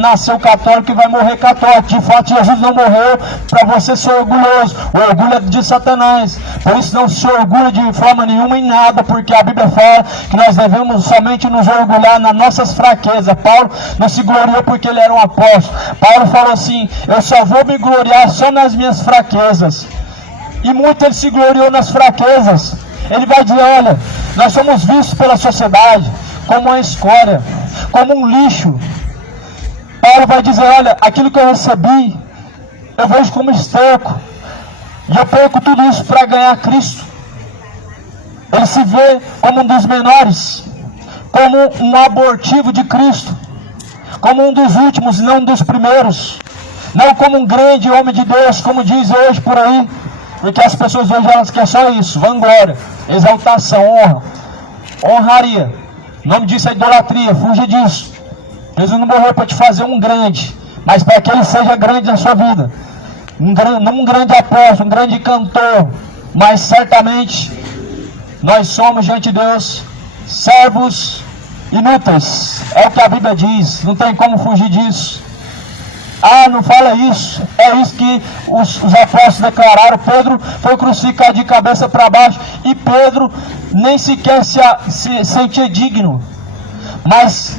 nasceu católico e vai morrer católico. De fato, Jesus não morreu para você ser orgulhoso. O orgulho é de Satanás. Por isso não se orgulha de forma nenhuma em nada, porque a Bíblia fala que nós devemos somente nos orgulhar nas nossas fraquezas. Paulo não se gloriou porque ele era um apóstolo. Paulo falou assim: eu só vou me gloriar só nas minhas fraquezas. E muito ele se gloriou nas fraquezas. Ele vai dizer: olha, nós somos vistos pela sociedade como uma escória, como um lixo. Paulo vai dizer: olha, aquilo que eu recebi, eu vejo como esterco. E eu perco tudo isso para ganhar Cristo. Ele se vê como um dos menores, como um abortivo de Cristo, como um dos últimos e não um dos primeiros. Não como um grande homem de Deus, como diz hoje por aí. Porque as pessoas hoje elas querem só isso: vanglória, exaltação, honra, honraria. O nome disso é idolatria, fuja disso. Jesus não morreu para te fazer um grande, mas para que ele seja grande na sua vida. Não um grande apóstolo, um grande cantor, mas certamente nós somos diante de Deus servos inúteis. É o que a Bíblia diz, não tem como fugir disso. Ah, não fala isso. É isso que os apóstolos declararam. Pedro foi crucificado de cabeça para baixo e Pedro nem sequer se sentia digno. Mas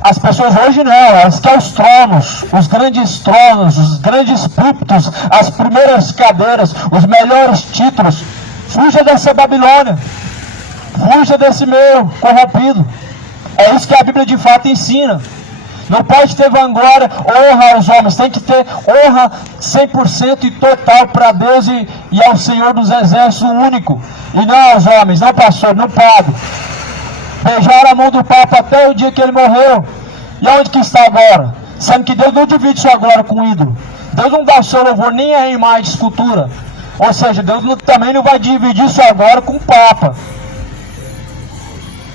as pessoas hoje não, elas querem os tronos, os grandes púlpitos, as primeiras cadeiras, os melhores títulos. Fuja dessa Babilônia, fuja desse meio corrompido. É isso que a Bíblia de fato ensina. Não pode ter vanglória, honra aos homens. Tem que ter honra 100% e total para Deus e ao Senhor dos Exércitos, o único. E não aos homens, não pastor, não padre. Beijaram a mão do Papa até o dia que ele morreu. E onde que está agora? Sendo que Deus não divide sua glória com o ídolo. Deus não dá o seu louvor nem a imagem de escultura. Ou seja, Deus também não vai dividir sua glória com o Papa.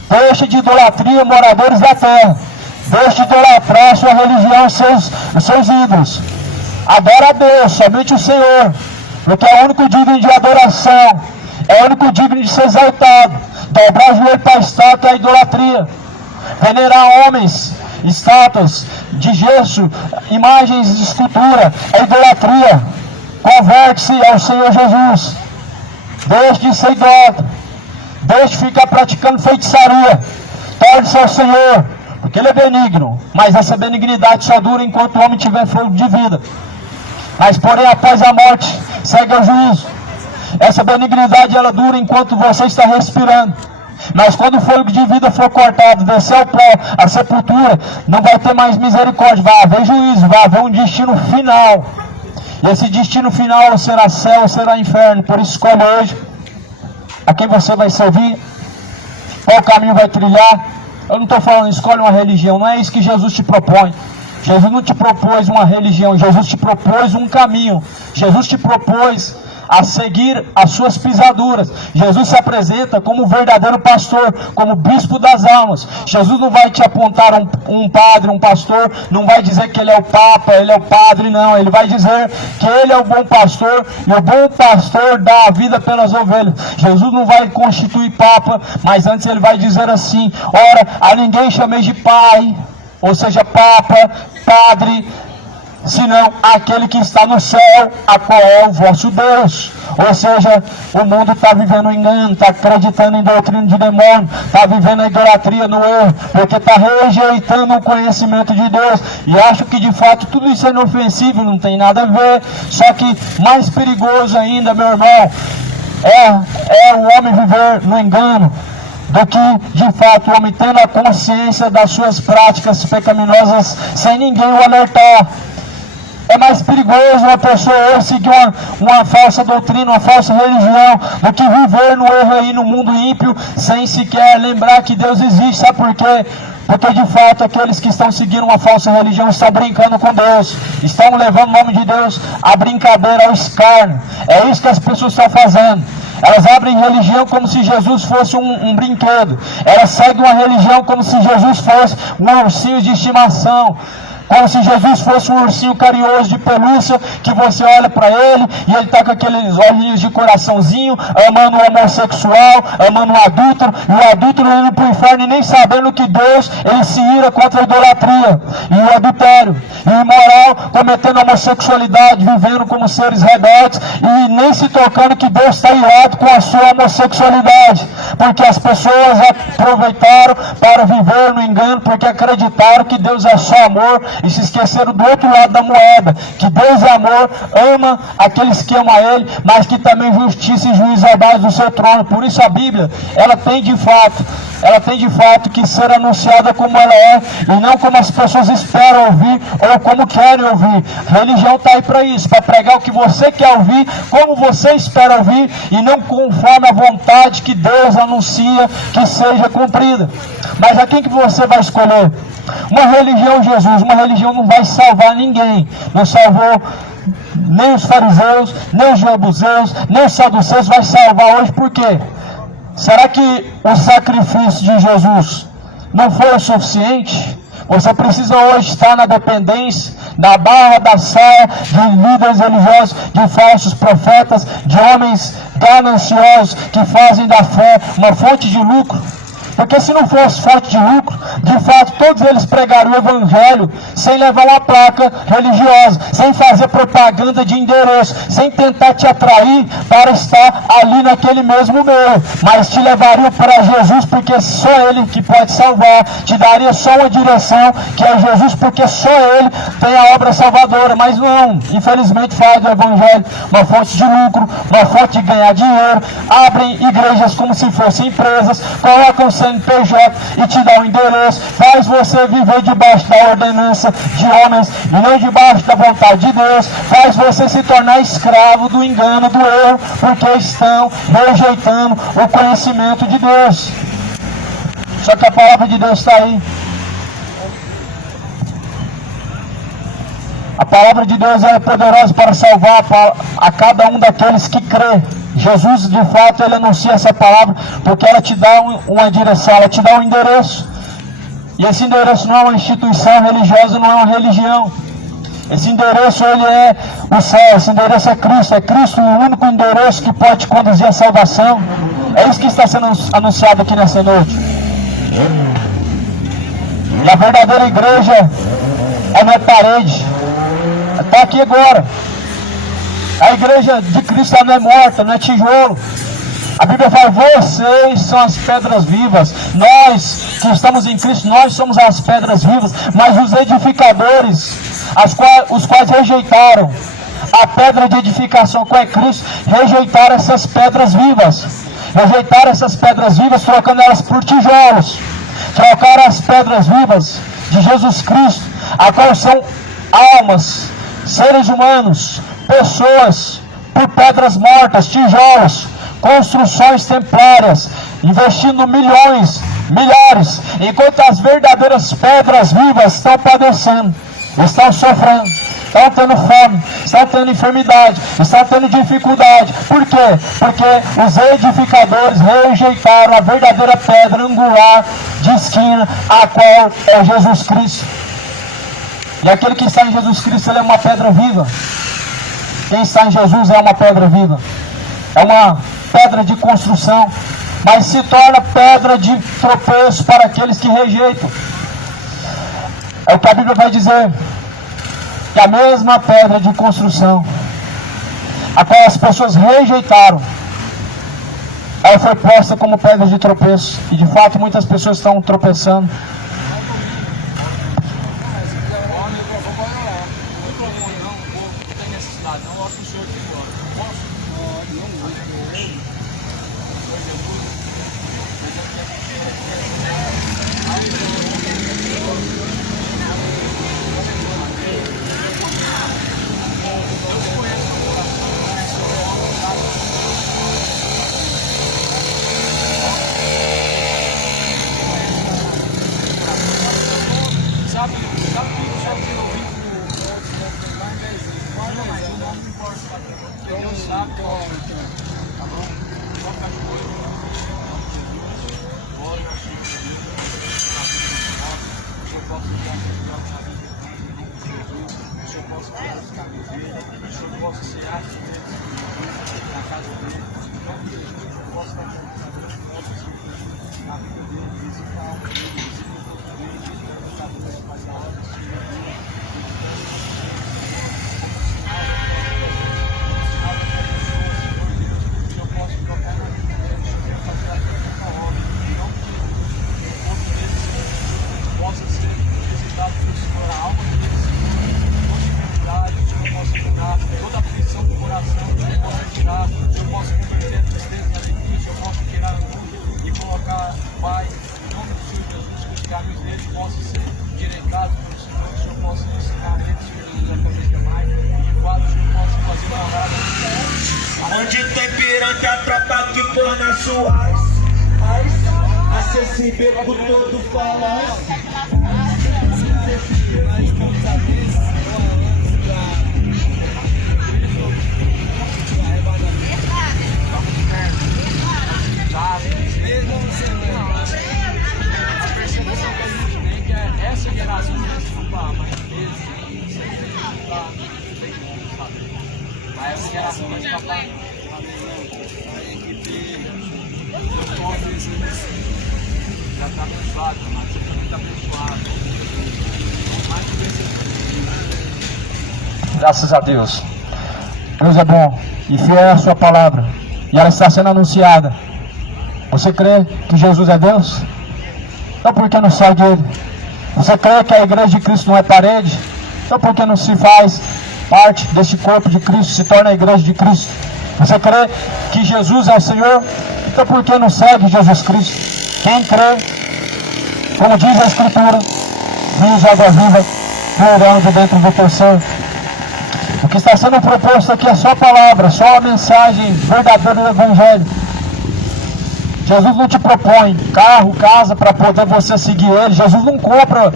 Deixe de idolatria, moradores da terra. Deixe de idolatrar a sua religião, os seus ídolos. Adora a Deus, somente o Senhor, porque é o único digno de adoração, é o único digno de ser exaltado. Dobrar o joelho para a estátua é a idolatria. Venerar homens, estátuas de gesso, imagens de escultura é idolatria. Converte-se ao Senhor Jesus. Deixe de ser idólatra. Deixe de ficar praticando feitiçaria. Torne-se ao Senhor, porque Ele é benigno. Mas essa benignidade só dura enquanto o homem tiver fôlego de vida. Mas porém após a morte, segue o juízo. Essa benignidade ela dura enquanto você está respirando. Mas quando o fôlego de vida for cortado, descer ao pó, a sepultura, não vai ter mais misericórdia, vai haver juízo, vai haver um destino final. E esse destino final será céu ou será inferno. Por isso escolhe hoje a quem você vai servir, qual caminho vai trilhar. Eu não estou falando escolhe uma religião, não é isso que Jesus te propõe. Jesus não te propôs uma religião, Jesus te propôs um caminho. Jesus te propôs a seguir as suas pisaduras. Jesus se apresenta como o verdadeiro pastor, como bispo das almas. Jesus não vai te apontar um padre, um pastor, não vai dizer que ele é o papa, ele é o padre, não. Ele vai dizer que ele é o bom pastor, e o bom pastor dá a vida pelas ovelhas. Jesus não vai constituir papa, mas antes ele vai dizer assim: ora, a ninguém chameis de pai, ou seja, papa, padre, senão aquele que está no céu, a qual é o vosso Deus. Ou seja, o mundo está vivendo engano, está acreditando em doutrina de demônio, está vivendo a idolatria no erro, porque está rejeitando o conhecimento de Deus, e acho que de fato tudo isso é inofensivo, não tem nada a ver. Só que mais perigoso ainda, meu irmão, é o homem viver no engano, do que de fato o homem tendo a consciência das suas práticas pecaminosas sem ninguém o alertar. É mais perigoso uma pessoa hoje seguir uma falsa doutrina, uma falsa religião, do que viver no erro aí no mundo ímpio, sem sequer lembrar que Deus existe. Sabe por quê? Porque de fato aqueles que estão seguindo uma falsa religião estão brincando com Deus, estão levando o nome de Deus à brincadeira, ao escárnio. É isso que as pessoas estão fazendo. Elas abrem religião como se Jesus fosse um brinquedo. Elas seguem uma religião como se Jesus fosse um ursinho de estimação, como se Jesus fosse um ursinho carinhoso de pelúcia, que você olha para ele e ele está com aqueles olhinhos de coraçãozinho, amando o homossexual, amando o adúltero, e o adúltero indo para o inferno e nem sabendo que Deus, ele se ira contra a idolatria e o adultério e o imoral, cometendo homossexualidade, vivendo como seres rebeldes e nem se tocando que Deus está irado com a sua homossexualidade, porque as pessoas aproveitaram para viver no engano, porque acreditaram que Deus é só amor e se esqueceram do outro lado da moeda, que Deus é amor, ama aqueles que amam a Ele, mas que também justiça e juízo é base do seu trono. Por isso a Bíblia, ela tem de fato que ser anunciada como ela é, e não como as pessoas esperam ouvir, ou como querem ouvir. A religião está aí para isso, para pregar o que você quer ouvir, como você espera ouvir, e não conforme a vontade que Deus anuncia que seja cumprida. Mas a quem que você vai escolher? Uma religião, Jesus, uma religião não vai salvar ninguém. Não salvou nem os fariseus, nem os jebuseus, nem os saduceus. Vai salvar hoje por quê? Será que o sacrifício de Jesus não foi o suficiente? Você precisa hoje estar na dependência, na barra da saia de líderes religiosos, de falsos profetas, de homens gananciosos que fazem da fé uma fonte de lucro? Porque se não fosse fonte de lucro, de fato todos eles pregariam o evangelho sem levar uma placa religiosa, sem fazer propaganda de endereço, sem tentar te atrair para estar ali naquele mesmo meio, mas te levariam para Jesus, porque só Ele que pode salvar, te daria só uma direção, que é Jesus, porque só Ele tem a obra salvadora. Mas não, infelizmente faz do evangelho uma fonte de lucro, uma fonte de ganhar dinheiro, abrem igrejas como se fossem empresas, colocam CNPJ e te dá um endereço, faz você viver debaixo da ordenança de homens e não debaixo da vontade de Deus, faz você se tornar escravo do engano, do erro, porque estão rejeitando o conhecimento de Deus. Só que a palavra de Deus está aí. A palavra de Deus é poderosa para salvar a cada um daqueles que crê. Jesus, de fato, ele anuncia essa palavra porque ela te dá uma direção, ela te dá um endereço. E esse endereço não é uma instituição religiosa, não é uma religião. Esse endereço, ele é o céu, esse endereço é Cristo o único endereço que pode te conduzir à salvação. É isso que está sendo anunciado aqui nessa noite. E a verdadeira igreja não é parede, está aqui agora. A igreja de Cristo não é morta, não é tijolo. A Bíblia fala, vocês são as pedras vivas. Nós que estamos em Cristo, nós somos as pedras vivas. Mas os edificadores, os quais rejeitaram a pedra de edificação que é Cristo, rejeitaram essas pedras vivas. Rejeitaram essas pedras vivas, trocando elas por tijolos. Trocaram as pedras vivas de Jesus Cristo, a qual são almas, seres humanos, pessoas, por pedras mortas, tijolos, construções templárias, investindo milhões, milhares, enquanto as verdadeiras pedras vivas estão padecendo, estão sofrendo, estão tendo fome, estão tendo enfermidade, estão tendo dificuldade. Por quê? Porque os edificadores rejeitaram a verdadeira pedra angular de esquina, a qual é Jesus Cristo. E aquele que está em Jesus Cristo, ele é uma pedra viva. Quem está em Jesus é uma pedra viva. É uma pedra de construção, mas se torna pedra de tropeço para aqueles que rejeitam. É o que a Bíblia vai dizer, que a mesma pedra de construção, a qual as pessoas rejeitaram, ela foi posta como pedra de tropeço. E de fato muitas pessoas estão tropeçando. Onde tem pirante a tropa que põe nas suas acessível por todo falante. Essa geração mas essa geração vai ficar pra já tá abençoada, mas você também tá abençoado. Graças a Deus. Deus é bom e fiel é a sua palavra, e ela está sendo anunciada. Você crê que Jesus é Deus? Então por que não segue Ele? Você crê que a igreja de Cristo não é parede? Então por que não se faz parte deste corpo de Cristo, se torna a igreja de Cristo? Você crê que Jesus é o Senhor? Então por que não segue Jesus Cristo? Quem crê, como diz a Escritura, rios de água viva fluirão de dentro do teu ser. O que está sendo proposto aqui é só a palavra, só a mensagem verdadeira do Evangelho. Jesus não te propõe carro, casa para poder você seguir Ele. Jesus não compra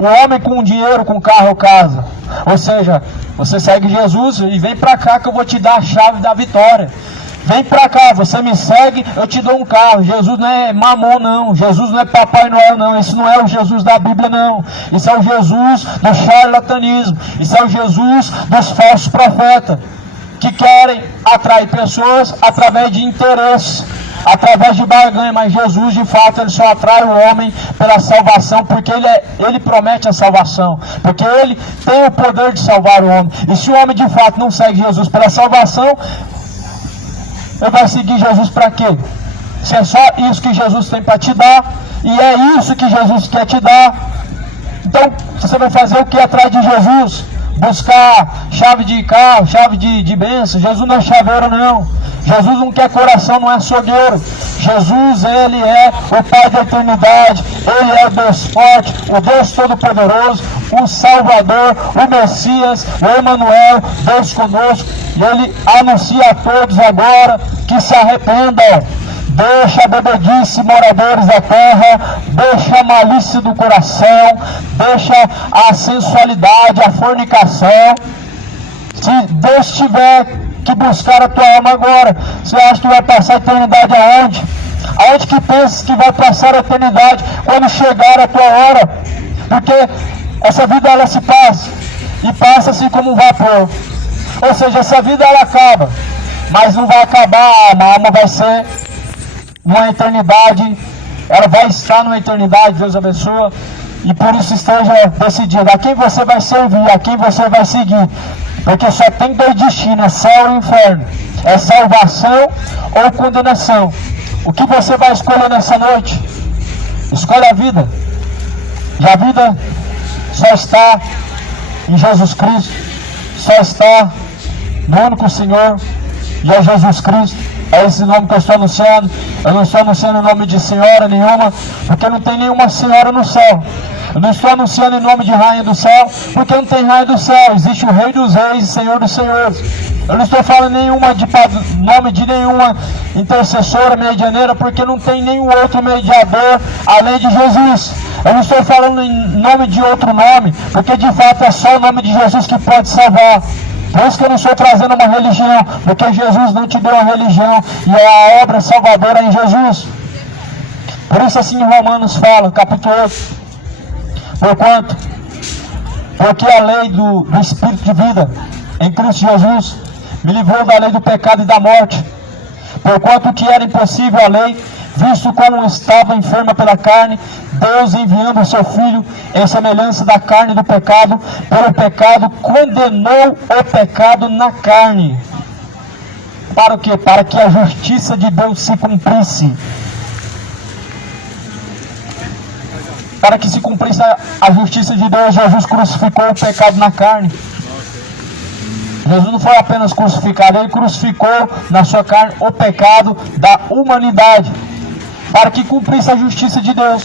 o homem com dinheiro, com carro ou casa. Ou seja, você segue Jesus e vem para cá que eu vou te dar a chave da vitória. Vem para cá, você me segue, eu te dou um carro. Jesus não é mamon não, Jesus não é Papai Noel não, esse não é o Jesus da Bíblia não. Isso é o Jesus do charlatanismo, isso é o Jesus dos falsos profetas, que querem atrair pessoas através de interesse, através de barganha. Mas Jesus de fato ele só atrai o homem pela salvação, porque ele promete a salvação, porque ele tem o poder de salvar o homem. E se o homem de fato não segue Jesus pela salvação, Você vai seguir Jesus para quê? Se é só isso que Jesus tem para te dar, e é isso que Jesus quer te dar, então você vai fazer o que atrás de Jesus? Buscar chave de carro, chave de bênção. Jesus não é chaveiro, não. Jesus não quer coração, não é açougueiro. Jesus, Ele é o Pai da eternidade. Ele é o Deus forte, o Deus Todo-Poderoso, o Salvador, o Messias, o Emanuel, Deus conosco. E Ele anuncia a todos agora que se arrependam. Deixa a bebedice, moradores da terra, deixa a malícia do coração, deixa a sensualidade, a fornicação. Se Deus tiver que buscar a tua alma agora, você acha que vai passar a eternidade aonde? Aonde que pensas que vai passar a eternidade quando chegar a tua hora? Porque essa vida ela se passa, e passa-se como um vapor. Ou seja, essa vida ela acaba, mas não vai acabar, a alma vai ser numa eternidade, ela vai estar numa eternidade, Deus abençoa, e por isso esteja decidido a quem você vai servir, a quem você vai seguir, porque só tem dois destinos, é céu e inferno, é salvação ou condenação. O que você vai escolher nessa noite? Escolha a vida, e a vida só está em Jesus Cristo, só está no único Senhor, e é Jesus Cristo. É esse nome que eu estou anunciando. Eu não estou anunciando o nome de senhora nenhuma, porque não tem nenhuma senhora no céu. Eu não estou anunciando em nome de rainha do céu, porque não tem rainha do céu. Existe o Rei dos Reis e Senhor dos Senhores. Eu não estou falando nome de nenhuma intercessora, medianeira, porque não tem nenhum outro mediador além de Jesus. Eu não estou falando em nome de outro nome, porque de fato é só o nome de Jesus que pode salvar. Por isso que eu não estou trazendo uma religião, porque Jesus não te deu uma religião, e a obra salvadora é em Jesus. Por isso assim em Romanos fala, capítulo 8, porque a lei do Espírito de vida em Cristo Jesus me livrou da lei do pecado e da morte, porquanto que era impossível a lei, visto como estava enferma pela carne, Deus enviando o seu Filho em semelhança da carne do pecado, pelo pecado condenou o pecado na carne. Para o quê? Para que a justiça de Deus se cumprisse. Para que se cumprisse a justiça de Deus, Jesus crucificou o pecado na carne. Jesus não foi apenas crucificado, Ele crucificou na sua carne o pecado da humanidade, para que cumprisse a justiça de Deus.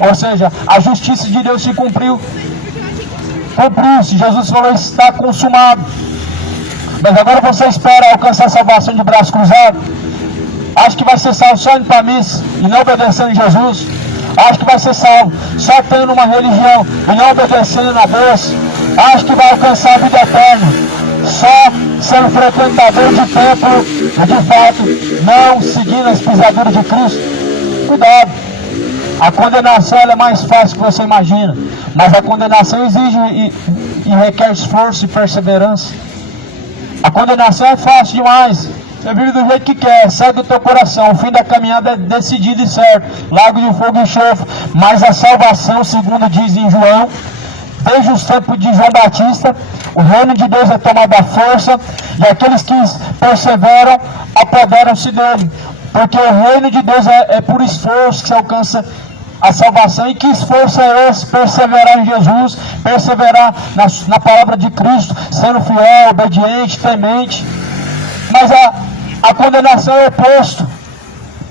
Ou seja, a justiça de Deus se cumpriu. Cumpriu-se. Jesus falou, está consumado. Mas agora você espera alcançar a salvação de braço cruzado? Acho que vai ser salvo só indo para a missa e não obedecendo Jesus? Acho que vai ser salvo só tendo uma religião e não obedecendo a Deus? Acho que vai alcançar a vida eterna só sendo frequentador de templo e de fato não seguindo as pisaduras de Cristo? Cuidado! A condenação ela é mais fácil que você imagina, mas a condenação exige e requer esforço e perseverança. A condenação é fácil demais. Você vive do jeito que quer, segue o teu coração. O fim da caminhada é decidido e certo, lago de fogo e enxofre. Mas a salvação, segundo diz em João, desde os tempos de João Batista, o reino de Deus é tomado à força, e aqueles que perseveram apoderam-se dele. Porque o reino de Deus é por esforço que se alcança a salvação. E que esforço é esse? Perseverar em Jesus, perseverar na palavra de Cristo, sendo fiel, obediente, temente. Mas a condenação é o oposto.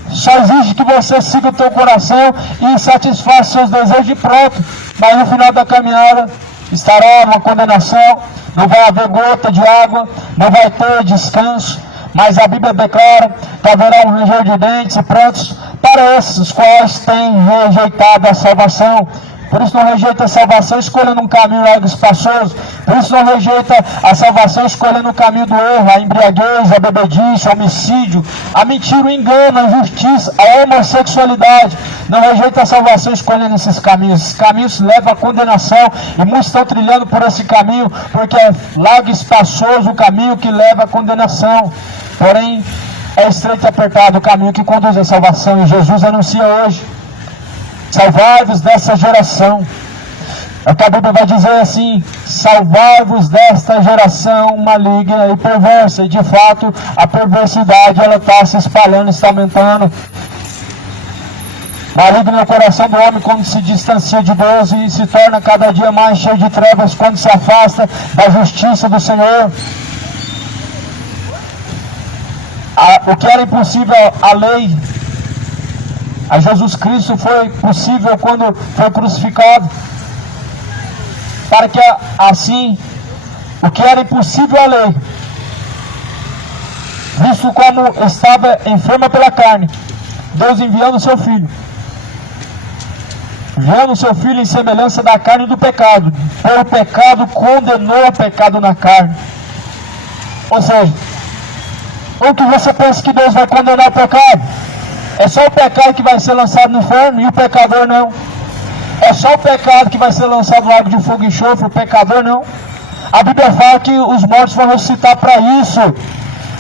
Só exige que você siga o teu coração e satisfaça seus desejos e pronto. Mas no final da caminhada estará uma condenação, não vai haver gota de água, não vai ter descanso. Mas a Bíblia declara que haverá um ranger de dentes e prantos para esses os quais têm rejeitado a salvação. Por isso não rejeita a salvação escolhendo um caminho largo e espaçoso. Por isso não rejeita a salvação escolhendo o caminho do erro, a embriaguez, a bebedice, o homicídio, a mentira, o engano, a injustiça, a homossexualidade. Não rejeita a salvação escolhendo esses caminhos. Esses caminhos levam à condenação e muitos estão trilhando por esse caminho porque é largo e espaçoso o caminho que leva à condenação. Porém, é estreito e apertado o caminho que conduz à salvação. E Jesus anuncia hoje: salvai-vos dessa geração. É que a Bíblia vai dizer assim: salvai-vos desta geração maligna e perversa. E de fato, a perversidade ela está se espalhando, está aumentando. Maligno é o coração do homem quando se distancia de Deus e se torna cada dia mais cheio de trevas quando se afasta da justiça do Senhor. O que era impossível à lei, a Jesus Cristo foi possível quando foi crucificado. Para que assim, o que era impossível à lei, visto como estava enferma pela carne, Deus enviando o seu Filho em semelhança da carne do pecado. Pelo pecado condenou o pecado na carne. Ou seja, ou que você pensa que Deus vai condenar o pecado? É só o pecado que vai ser lançado no inferno e o pecador não. É só o pecado que vai ser lançado no lago de fogo e enxofre, o pecador não. A Bíblia fala que os mortos vão ressuscitar para isso.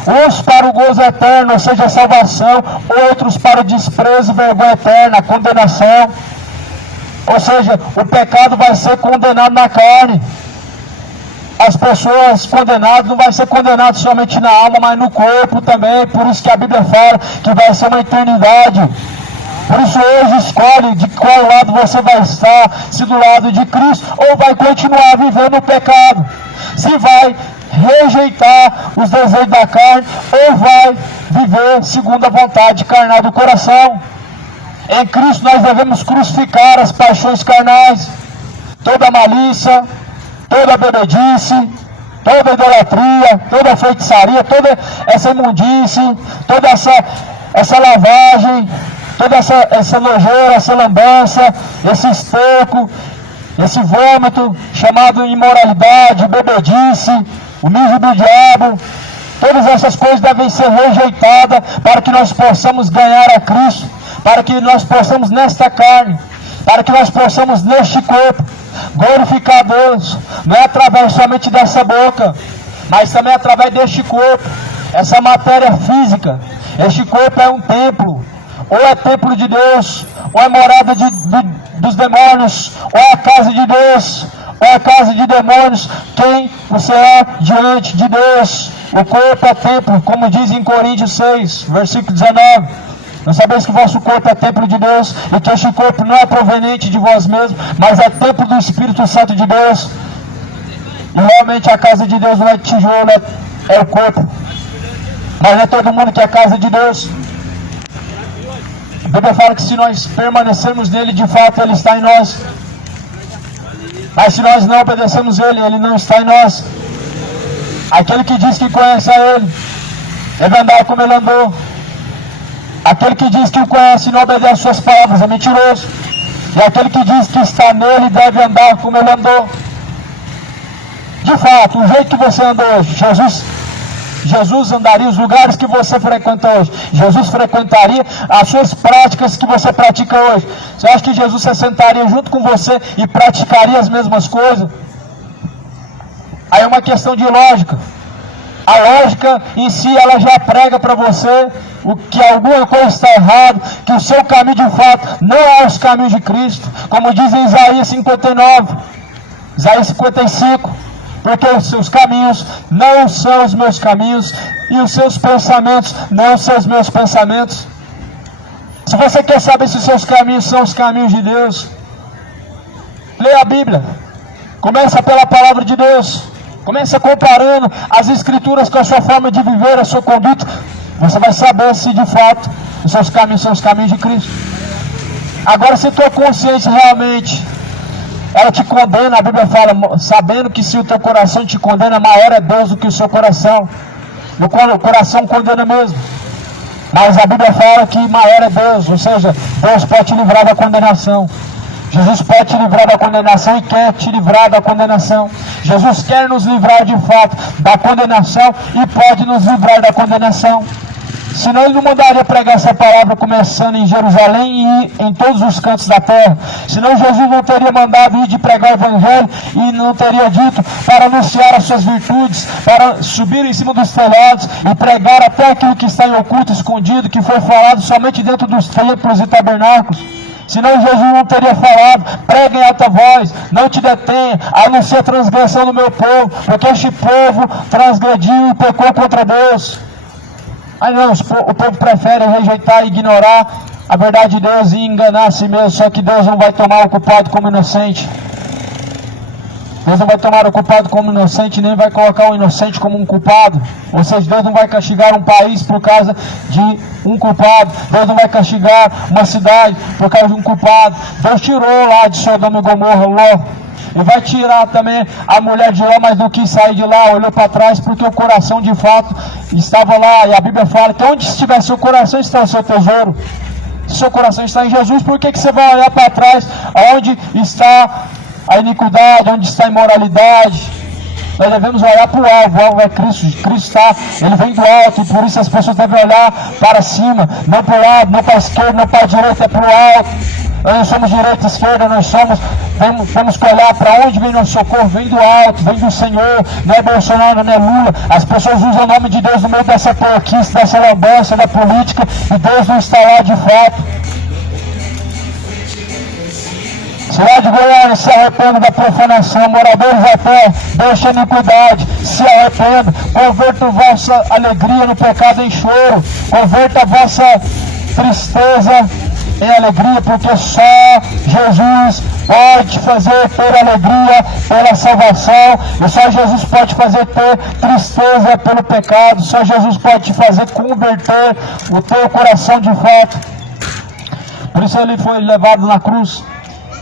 Uns para o gozo eterno, ou seja, a salvação. Outros para o desprezo e vergonha eterna, a condenação. Ou seja, o pecado vai ser condenado na carne. As pessoas condenadas não vai ser condenado somente na alma, mas no corpo também. Por isso que a Bíblia fala que vai ser uma eternidade. Por isso hoje escolhe de qual lado você vai estar, se do lado de Cristo ou vai continuar vivendo o pecado. Se vai rejeitar os desejos da carne ou vai viver segundo a vontade carnal do coração. Em Cristo nós devemos crucificar as paixões carnais, toda malícia, toda bebedice, toda idolatria, toda feitiçaria, toda essa imundície, toda essa lavagem, toda essa nojeira, essa lambança, esse esterco, esse vômito chamado imoralidade, bebedice, o mijo do diabo. Todas essas coisas devem ser rejeitadas para que nós possamos ganhar a Cristo, para que nós possamos nesta carne, para que nós possamos neste corpo glorificar a Deus. Não é através somente dessa boca, mas também através deste corpo, essa matéria física. Este corpo é um templo. Ou é templo de Deus, ou é morada dos demônios, ou é a casa de Deus, ou é a casa de demônios. Quem você é diante de Deus? O corpo é templo, como diz em Coríntios 6, versículo 19. Não sabeis que o vosso corpo é templo de Deus, e que este corpo não é proveniente de vós mesmos, mas é templo do Espírito Santo de Deus. E realmente a casa de Deus não é de tijolo, é o corpo. Mas não é todo mundo que é casa de Deus. A Bíblia fala que se nós permanecermos nele, de fato ele está em nós. Mas se nós não obedecemos ele, ele não está em nós. Aquele que diz que conhece a ele, deve andar como ele andou. Aquele que diz que o conhece e não obedece suas palavras é mentiroso. E aquele que diz que está nele deve andar como ele andou. De fato, o jeito que você andou hoje, Jesus andaria os lugares que você frequenta hoje. Jesus frequentaria as suas práticas que você pratica hoje. Você acha que Jesus se sentaria junto com você e praticaria as mesmas coisas? Aí é uma questão de lógica. A lógica em si, ela já prega para você que alguma coisa está errada, que o seu caminho de fato não é os caminhos de Cristo. Como diz em Isaías 59, Isaías 55. Porque os seus caminhos não são os meus caminhos, e os seus pensamentos não são os meus pensamentos. Se você quer saber se os seus caminhos são os caminhos de Deus, leia a Bíblia. Começa pela palavra de Deus. Começa comparando as Escrituras com a sua forma de viver, a sua conduta. Você vai saber se de fato os seus caminhos são os caminhos de Cristo. Agora, se tua consciência realmente ela te condena, a Bíblia fala, sabendo que se o teu coração te condena, maior é Deus do que o seu coração. O coração condena mesmo. Mas a Bíblia fala que maior é Deus, ou seja, Deus pode te livrar da condenação. Jesus pode te livrar da condenação e quer te livrar da condenação. Jesus quer nos livrar de fato da condenação e pode nos livrar da condenação. Senão ele não mandaria pregar essa palavra começando em Jerusalém e em todos os cantos da terra. Senão Jesus não teria mandado ir de pregar o Evangelho e não teria dito para anunciar as suas virtudes, para subir em cima dos telhados e pregar até aquilo que está em oculto, escondido, que foi falado somente dentro dos templos e tabernáculos. Senão Jesus não teria falado, pregue em alta voz, não te detenha, a não ser transgressão do meu povo, porque este povo transgrediu e pecou contra Deus. Aí não, o povo prefere rejeitar e ignorar a verdade de Deus e enganar a si mesmo, só que Deus não vai tomar o culpado como inocente. Deus não vai tomar o culpado como inocente, nem vai colocar o inocente como um culpado. Ou seja, Deus não vai castigar um país por causa de um culpado. Deus não vai castigar uma cidade por causa de um culpado. Deus tirou lá de Sodoma e Gomorra Ló. E vai tirar também a mulher de Ló, mas não quis sair de lá, olhou para trás, porque o coração de fato estava lá. E a Bíblia fala que onde estiver seu coração está o seu tesouro. Se seu coração está em Jesus, por que você vai olhar para trás, onde está a iniquidade, onde está a imoralidade? Nós devemos olhar para o alvo é Cristo. Cristo está, Ele vem do alto, e por isso as pessoas devem olhar para cima, não para o lado, não para a esquerda, não para a direita, é para o alto. Nós não somos direita e esquerda, nós temos que olhar para onde vem nosso socorro, vem do alto, vem do Senhor, não é Bolsonaro, não é Lula. As pessoas usam o nome de Deus no meio dessa porquice, dessa lambança da política, e Deus não está lá de fato. Cidade de Goiânia, se arrependa da profanação, moradores da terra, deixa a iniquidade, se arrependa, converta a vossa alegria no pecado em choro, converta a vossa tristeza em alegria, porque só Jesus pode fazer ter alegria pela salvação, e só Jesus pode fazer ter tristeza pelo pecado, só Jesus pode te fazer converter o teu coração de fato. Por isso ele foi levado na cruz.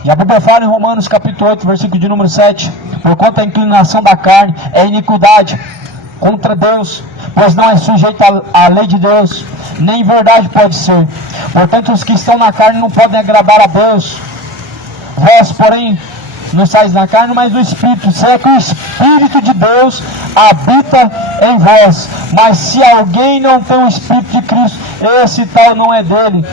E a Bíblia fala em Romanos capítulo 8, versículo de número 7, porquanto a inclinação da carne é iniquidade contra Deus, pois não é sujeita à lei de Deus, nem verdade pode ser. Portanto, os que estão na carne não podem agradar a Deus. Vós, porém, não estáis na carne, mas no Espírito, se é que o Espírito de Deus habita em vós. Mas se alguém não tem o Espírito de Cristo, esse tal não é dele.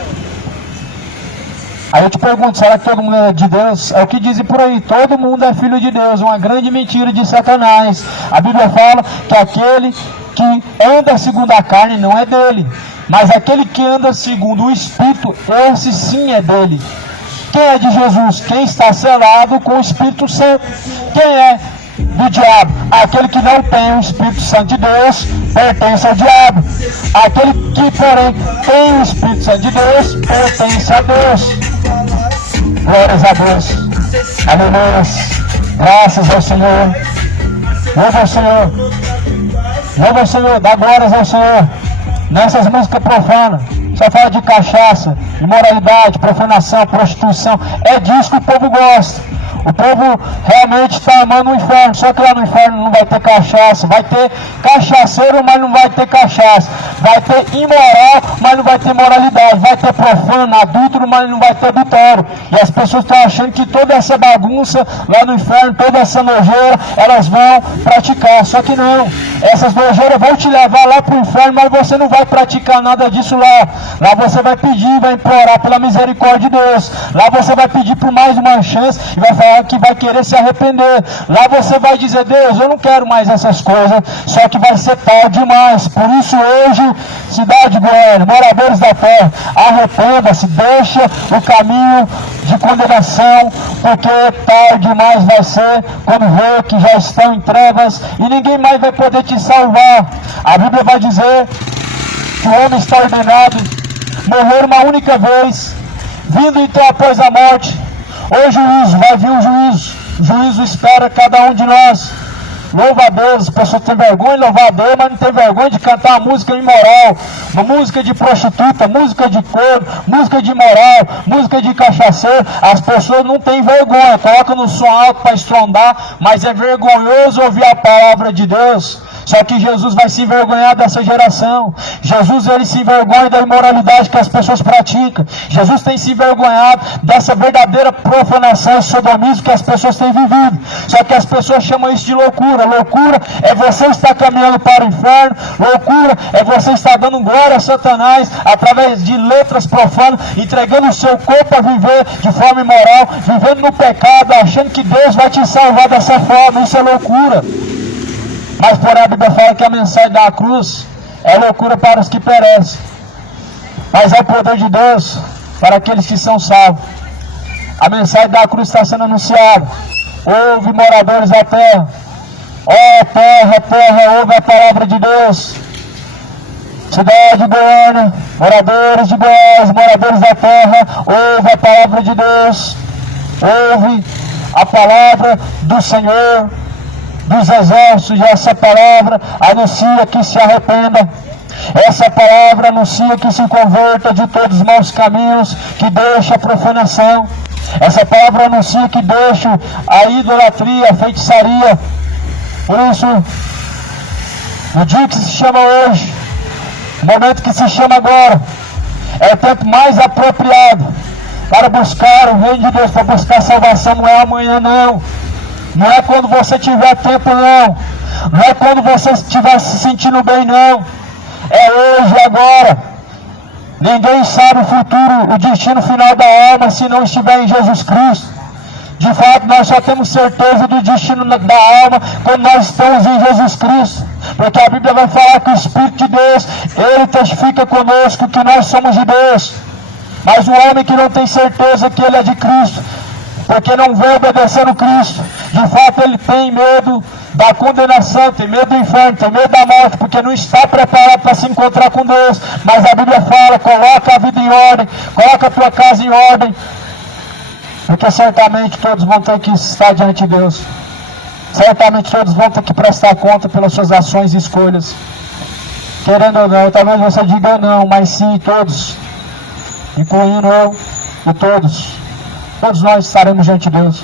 Aí eu te pergunto, será que todo mundo é de Deus? É o que dizem por aí, todo mundo é filho de Deus, uma grande mentira de Satanás. A Bíblia fala que aquele que anda segundo a carne não é dele, mas aquele que anda segundo o Espírito, esse sim é dele. Quem é de Jesus? Quem está selado com o Espírito Santo. Quem é do diabo? Aquele que não tem o Espírito Santo de Deus pertence ao diabo. Aquele que, porém, tem o Espírito Santo de Deus pertence a Deus. Glórias a Deus. Aleluia. Graças ao Senhor. Louva ao Senhor. Louva ao Senhor. Dá glórias ao Senhor. Nessas músicas profanas, só fala de cachaça, imoralidade, profanação, prostituição. É disso que o povo gosta. O povo realmente está amando o inferno, só que lá no inferno não vai ter cachaça, vai ter cachaceiro, mas não vai ter cachaça, vai ter imoral, mas não vai ter moralidade, vai ter profano, adúltero, mas não vai ter adultério. E as pessoas estão achando que toda essa bagunça lá no inferno, toda essa nojeira, elas vão praticar, só que não. Essas nojeiras vão te levar lá para o inferno, mas você não vai praticar nada disso lá. Lá você vai pedir, vai implorar pela misericórdia de Deus. Lá você vai pedir por mais uma chance e vai falar que vai querer se arrepender. Lá você vai dizer, Deus, eu não quero mais essas coisas, só que vai ser tarde demais. Por isso hoje, cidade de Goiânia, moradores da terra, arrependa-se, deixa o caminho de condenação, porque tarde demais vai ser quando vê que já estão em trevas e ninguém mais vai poder te salvar. A Bíblia vai dizer que o homem está ordenado morrer uma única vez, vindo então após a morte o juízo, vai vir o juízo. O juízo espera cada um de nós. Louva a Deus, as pessoas têm vergonha de louvar a Deus, mas não tem vergonha de cantar uma música imoral, uma música de prostituta, música de corno, música de imoral, música de cachaceiro. As pessoas não têm vergonha, colocam no som alto para estrondar, mas é vergonhoso ouvir a palavra de Deus. Só que Jesus vai se envergonhar dessa geração. Jesus, ele se envergonha da imoralidade que as pessoas praticam. Jesus tem se envergonhado dessa verdadeira profanação e sodomismo que as pessoas têm vivido. Só que as pessoas chamam isso de loucura. Loucura é você estar caminhando para o inferno. Loucura é você estar dando glória a Satanás através de letras profanas, entregando o seu corpo a viver de forma imoral, vivendo no pecado, achando que Deus vai te salvar dessa forma. Isso é loucura. Mas porém a Bíblia fala que a mensagem da cruz é loucura para os que perecem, mas é o poder de Deus para aqueles que são salvos. A mensagem da cruz está sendo anunciada. Ouve, moradores da terra. Ó terra, terra, ouve a palavra de Deus. Cidade de Goiânia, moradores de Goiás, moradores da terra, ouve a palavra de Deus. Ouve a palavra do Senhor dos exércitos, e essa palavra anuncia que se arrependa. Essa palavra anuncia que se converta de todos os maus caminhos, que deixa a profanação. Essa palavra anuncia que deixa a idolatria, a feitiçaria. Por isso, no dia que se chama hoje, no momento que se chama agora, é o tempo mais apropriado para buscar o reino de Deus, para buscar salvação. Não é amanhã, não. Não é quando você tiver tempo, não. Não é quando você estiver se sentindo bem, não. É hoje e agora. Ninguém sabe o futuro, o destino final da alma se não estiver em Jesus Cristo. De fato, nós só temos certeza do destino da alma quando nós estamos em Jesus Cristo. Porque a Bíblia vai falar que o Espírito de Deus, Ele testifica conosco que nós somos de Deus. Mas o homem que não tem certeza que ele é de Cristo, porque não vem obedecendo Cristo, de fato ele tem medo da condenação, tem medo do inferno, tem medo da morte, porque não está preparado para se encontrar com Deus. Mas a Bíblia fala, coloca a vida em ordem, coloca a tua casa em ordem, porque certamente todos vão ter que estar diante de Deus. Certamente todos vão ter que prestar conta pelas suas ações e escolhas. Querendo ou não, talvez você diga não, mas sim, todos, incluindo eu e todos. Todos nós estaremos diante de Deus.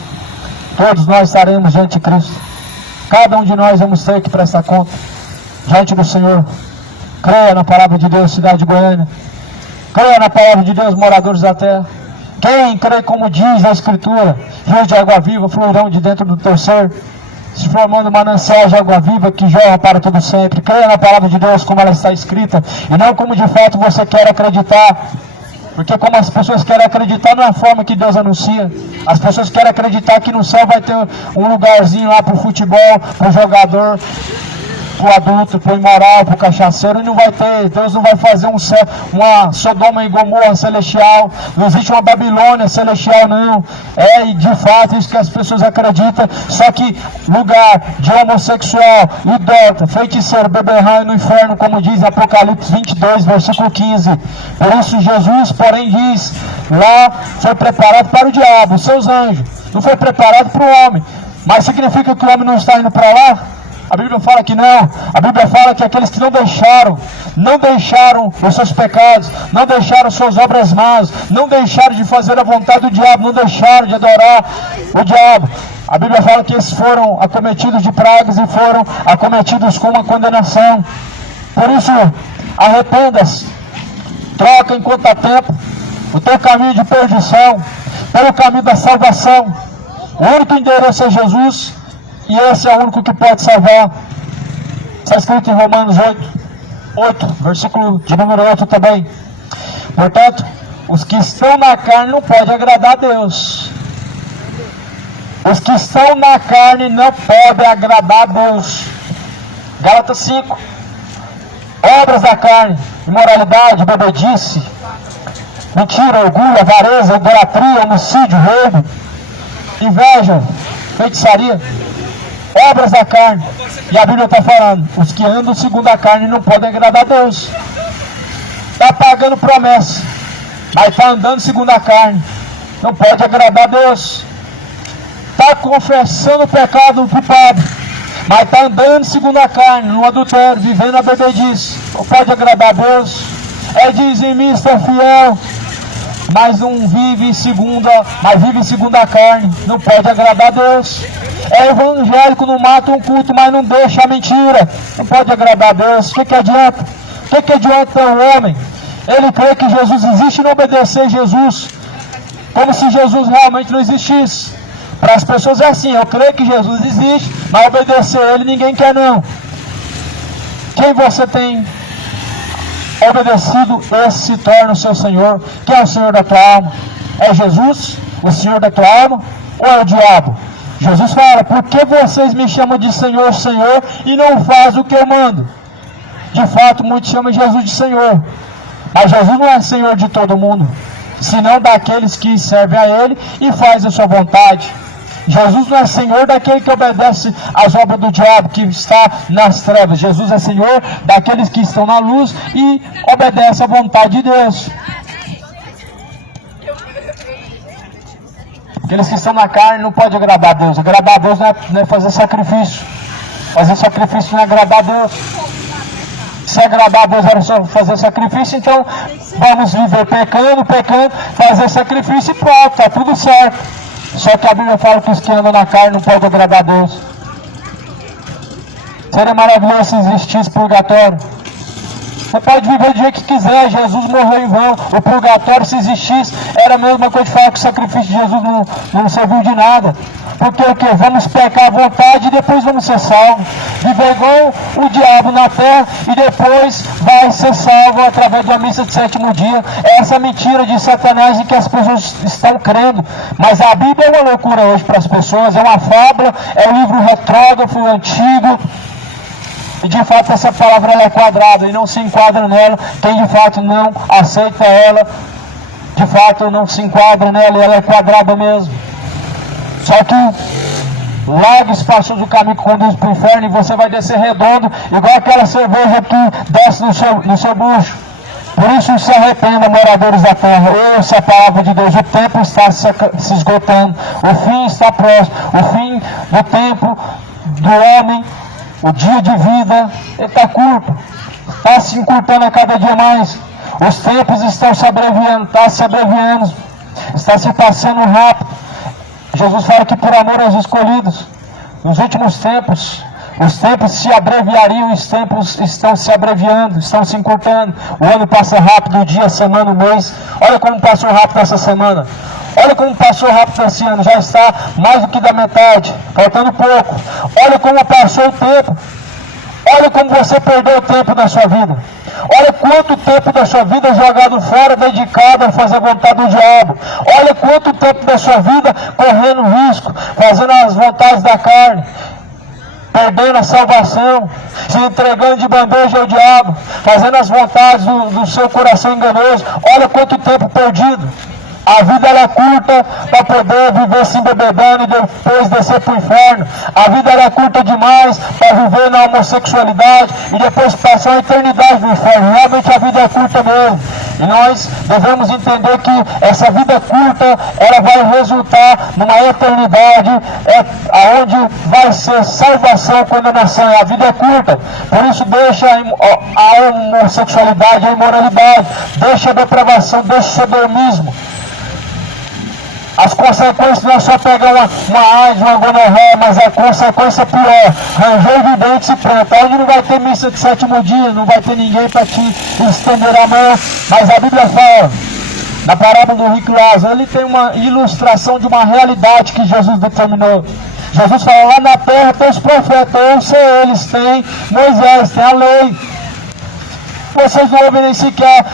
Todos nós estaremos diante de Cristo. Cada um de nós vamos ter que prestar conta diante do Senhor. Creia na palavra de Deus, cidade de Goiânia. Creia na palavra de Deus, moradores da terra. Quem crê como diz a Escritura, rios de água viva fluirão de dentro do teu ser, se formando manancial de água viva que jorra para todo sempre. Creia na palavra de Deus como ela está escrita, e não como de fato você quer acreditar. Porque como as pessoas querem acreditar não é a forma que Deus anuncia. As pessoas querem acreditar que no céu vai ter um lugarzinho lá para o futebol, para o jogador, para o adulto, para o imoral, para o cachaceiro, e não vai ter. Deus não vai fazer uma Sodoma e Gomorra celestial. Não existe uma Babilônia celestial, não. É de fato isso que as pessoas acreditam. Só que lugar de homossexual, idólatra, feiticeiro, beberrão no inferno, como diz Apocalipse 22, versículo 15. Por isso Jesus, porém, diz, lá foi preparado para o diabo, os seus anjos. Não foi preparado para o homem. Mas significa que o homem não está indo para lá? A Bíblia fala que não. A Bíblia fala que aqueles que não deixaram os seus pecados, não deixaram suas obras más, não deixaram de fazer a vontade do diabo, não deixaram de adorar o diabo. A Bíblia fala que eles foram acometidos de pragas e foram acometidos com uma condenação. Por isso, arrependa-se. Troca enquanto há tempo o teu caminho de perdição pelo caminho da salvação. O único endereço é Jesus. E esse é o único que pode salvar. Está escrito em Romanos 8, versículo de número 8 também. Portanto, os que estão na carne não podem agradar a Deus. Os que estão na carne não podem agradar a Deus. Gálatas 5. Obras da carne: imoralidade, bebedice, mentira, orgulho, avareza, idolatria, homicídio, roubo, inveja, feitiçaria. Obras da carne. E a Bíblia está falando, os que andam segundo a carne não podem agradar a Deus. Está pagando promessa, mas está andando segundo a carne, não pode agradar a Deus. Está confessando o pecado do padre, mas está andando segundo a carne, no adultério, vivendo a bebedice, não pode agradar a Deus. É dizimista fiel, mas não vive segundo a carne, não pode agradar a Deus. É evangélico, não mata um culto, mas não deixa a mentira, não pode agradar a Deus. O que adianta? O que adianta o homem? Ele crê que Jesus existe e não obedecer Jesus, como se Jesus realmente não existisse. Para as pessoas é assim: eu creio que Jesus existe, mas obedecer Ele ninguém quer, não. Quem você tem obedecido, esse se torna o seu Senhor. Quem é o Senhor da tua alma? É Jesus, o Senhor da tua alma, ou é o diabo? Jesus fala: por que vocês me chamam de Senhor, Senhor, e não fazem o que eu mando? De fato, muitos chamam Jesus de Senhor, mas Jesus não é Senhor de todo mundo. senão daqueles que servem a Ele e fazem a sua vontade. Jesus não é Senhor daquele que obedece às obras do diabo, que está nas trevas. Jesus é Senhor daqueles que estão na luz e obedecem à vontade de Deus. Aqueles que estão na carne não podem agradar a Deus. Agradar a Deus não é fazer sacrifício. Fazer sacrifício não é agradar a Deus. Se agradar a Deus era só fazer sacrifício, então vamos viver pecando, fazer sacrifício e pronto, está tudo certo. Só que a Bíblia fala que os que andam na carne não podem agradar a Deus. Seria maravilhoso se existisse purgatório. Você pode viver do jeito que quiser, Jesus morreu em vão. O purgatório, se existisse, era a mesma coisa de falar que o sacrifício de Jesus não serviu de nada. Porque o que? Vamos pecar à vontade e depois vamos ser salvos. Viver igual o diabo na terra e depois vai ser salvo através da missa de sétimo dia. É essa mentira de Satanás em que as pessoas estão crendo. Mas a Bíblia é uma loucura hoje para as pessoas, é uma fábula, é um livro retrógrafo, antigo. E de fato essa palavra ela é quadrada e não se enquadra nela. Quem de fato não aceita ela, de fato não se enquadra nela e ela é quadrada mesmo. Só que larga espaçoso o caminho que conduz para o inferno e você vai descer redondo, igual aquela cerveja que desce no seu bucho. Por isso se arrependam, moradores da terra. Ouça a palavra de Deus. O tempo está se esgotando. O fim está próximo. O fim do tempo do homem, o dia de vida, está curto. Está se encurtando a cada dia mais. Os tempos estão se abreviando. Está se abreviando. Está se passando rápido. Jesus fala que por amor aos escolhidos, nos últimos tempos, os tempos se abreviariam, os tempos estão se abreviando, estão se encurtando. O ano passa rápido, o dia, a semana, o mês. Olha como passou rápido essa semana. Olha como passou rápido esse ano, já está mais do que da metade, faltando pouco. Olha como passou o tempo. Olha como você perdeu o tempo da sua vida. Olha quanto tempo da sua vida jogado fora, dedicado a fazer a vontade do diabo. Olha quanto tempo da sua vida correndo risco, fazendo as vontades da carne, perdendo a salvação, se entregando de bandeja ao diabo, fazendo as vontades do seu coração enganoso. Olha quanto tempo perdido. A vida ela é curta para poder viver se embebedando e depois descer para o inferno. A vida ela é curta demais para viver na homossexualidade e depois passar a eternidade no inferno. Realmente a vida é curta mesmo. E nós devemos entender que essa vida curta ela vai resultar numa eternidade onde vai ser salvação, condenação. A vida é curta. Por isso deixa a homossexualidade, a imoralidade, deixa a depravação, deixa o sodomismo. As consequências não é só pegar uma AIDS, uma gonorreia, mas a consequência é pior. Ranger de dentes e pronto. Onde não vai ter missa de sétimo dia, não vai ter ninguém para te estender a mão. Mas a Bíblia fala, na parábola do rico Lázaro, ele tem uma ilustração de uma realidade que Jesus determinou. Jesus fala, lá na terra tem os profetas, eu sei eles, tem Moisés, tem a lei. Vocês não ouvem nem sequer.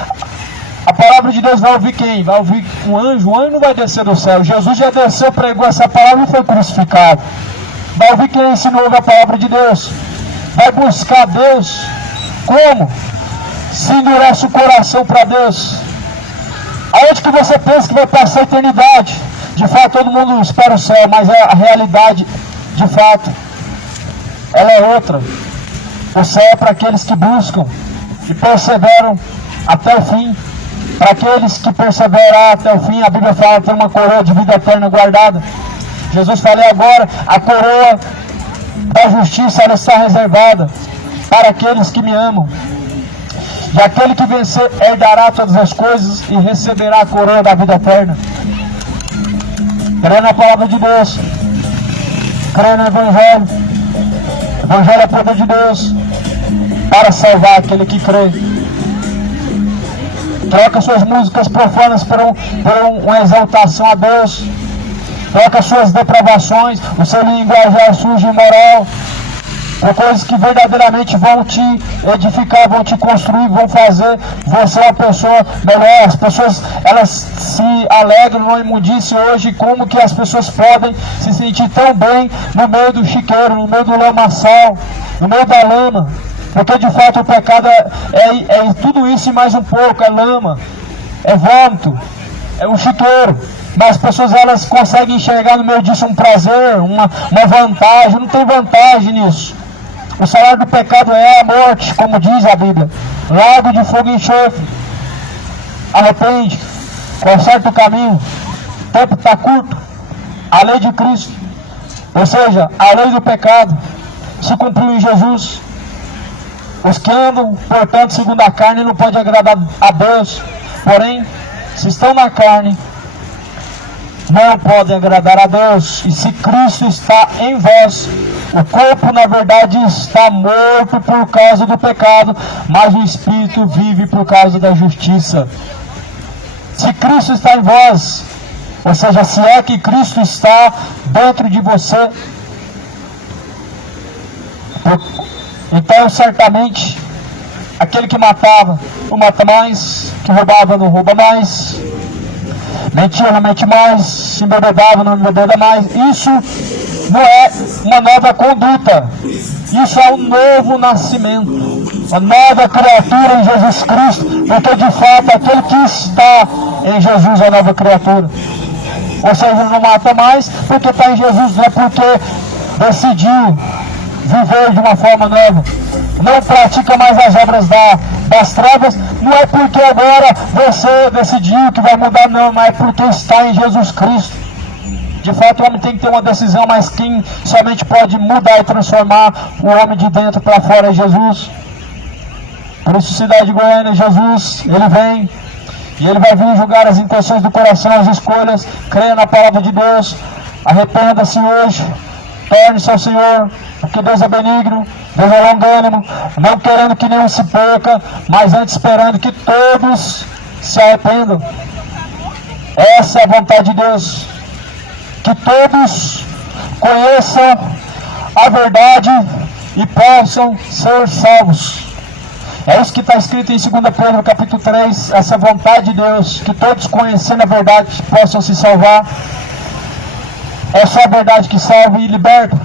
A palavra de Deus vai ouvir quem? Vai ouvir um anjo? O anjo não vai descer do céu. Jesus já desceu, pregou essa palavra e foi crucificado. Vai ouvir quem ensinou a palavra de Deus. Vai buscar Deus. Como? Se endurece o coração para Deus. Aonde que você pensa que vai passar a eternidade? De fato, todo mundo espera o céu, mas a realidade, de fato, ela é outra. O céu é para aqueles que buscam e perseveram até o fim. Para aqueles que perseverar até o fim, a Bíblia fala que tem uma coroa de vida eterna guardada. Jesus falou agora, a coroa da justiça ela está reservada para aqueles que me amam. E aquele que vencer herdará todas as coisas e receberá a coroa da vida eterna. Crê na palavra de Deus, crê no Evangelho. O Evangelho é poder de Deus para salvar aquele que crê. Troca suas músicas profanas por uma exaltação a Deus. Troca suas depravações, o seu linguajar sujo e imoral, por coisas que verdadeiramente vão te edificar, vão te construir, vão fazer você uma pessoa melhor. As pessoas, elas se alegram na imundície hoje. Como que as pessoas podem se sentir tão bem no meio do chiqueiro, no meio do lamaçal, no meio da lama? Porque de fato o pecado é tudo isso e mais um pouco, é lama, é vômito, é um chiqueiro. Mas as pessoas elas conseguem enxergar no meio disso um prazer, uma vantagem. Não tem vantagem nisso. O salário do pecado é a morte, como diz a Bíblia. Lago de fogo e enxofre. Arrepende, conserta o caminho. O tempo está curto. A lei de Cristo, ou seja, a lei do pecado, se cumpriu em Jesus. Os que andam, portanto, segundo a carne, não podem agradar a Deus. Porém, se estão na carne, não podem agradar a Deus. E se Cristo está em vós, o corpo na verdade está morto por causa do pecado, mas o Espírito vive por causa da justiça. Se Cristo está em vós, ou seja, se é que Cristo está dentro de você, então certamente aquele que matava não mata mais, que roubava não rouba mais, mentia não mente mais, se embebedava não embebeda mais. Isso não é uma nova conduta, isso é um novo nascimento, uma nova criatura em Jesus Cristo, porque de fato aquele que está em Jesus é a nova criatura. Ou seja, não mata mais porque está em Jesus, não é porque decidiu viver de uma forma nova. Não pratica mais as obras das trevas, não é porque agora você decidiu que vai mudar, não, mas é porque está em Jesus Cristo. De fato, o homem tem que ter uma decisão, mas quem somente pode mudar e transformar o homem de dentro para fora é Jesus. Por isso, cidade de Goiânia, Jesus, Ele vem. E Ele vai vir julgar as intenções do coração, as escolhas. Creia na palavra de Deus. Arrependa-se hoje. Torne-se ao Senhor. Porque Deus é benigno. Deus é longânimo. Não querendo que nenhum se perca, mas antes esperando que todos se arrependam. Essa é a vontade de Deus. Que todos conheçam a verdade e possam ser salvos. É isso que está escrito em 2 Pedro capítulo 3, essa vontade de Deus, que todos conhecendo a verdade possam se salvar. É só a verdade que salva e liberta.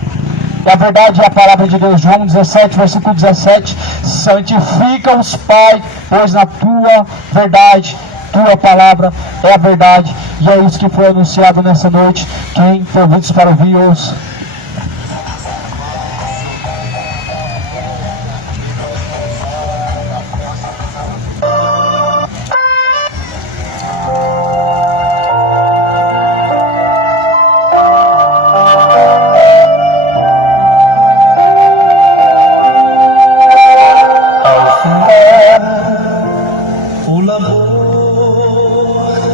E a verdade é a palavra de Deus. João 17, versículo 17, santifica-os, Pai, pois na tua verdade, tua palavra é a verdade. E é isso que foi anunciado nessa noite. Quem tem ouvidos para ouvir, ouça.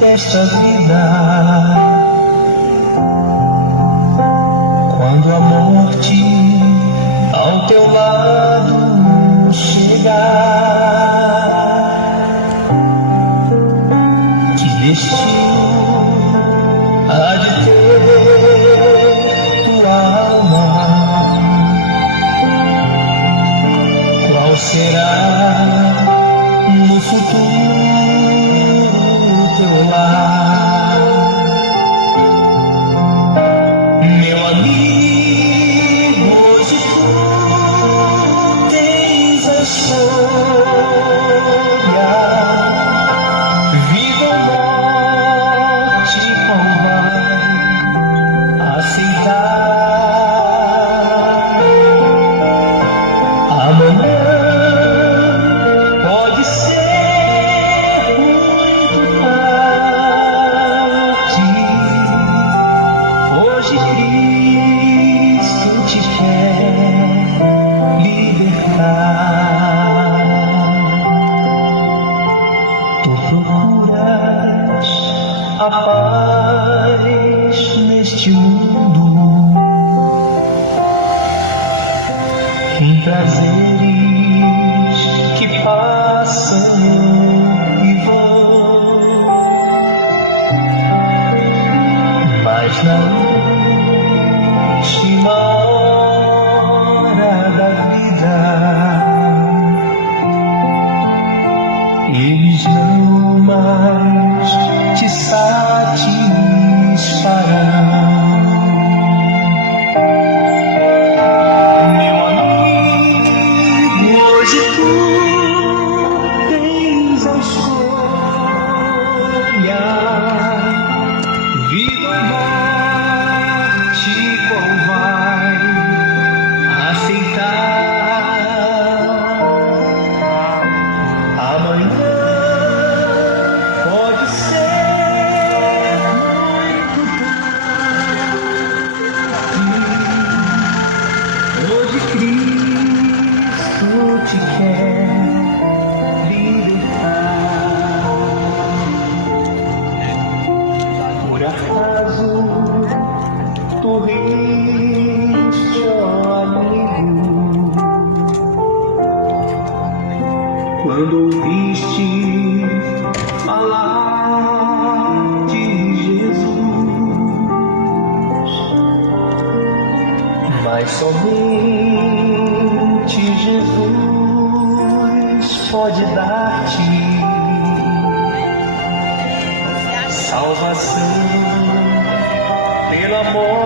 Desta vida, quando a morte ao teu lado chegar, que destino há de ter tua alma? Qual será no futuro teu lar? Meu amigo, hoje tu tens a escolha, vida ou morte, qual vai aceitar? Amanhã pode ser muito tarde. Hoje Cristo te quer libertar. Tu procuras a paz neste mundo, em prazeres que passam e vão, mas na última hora da vida eles não mais te satisfarão. Meu amigo, hoje tu tens a escolha. mas somente Jesus pode dar-te salvação pelo amor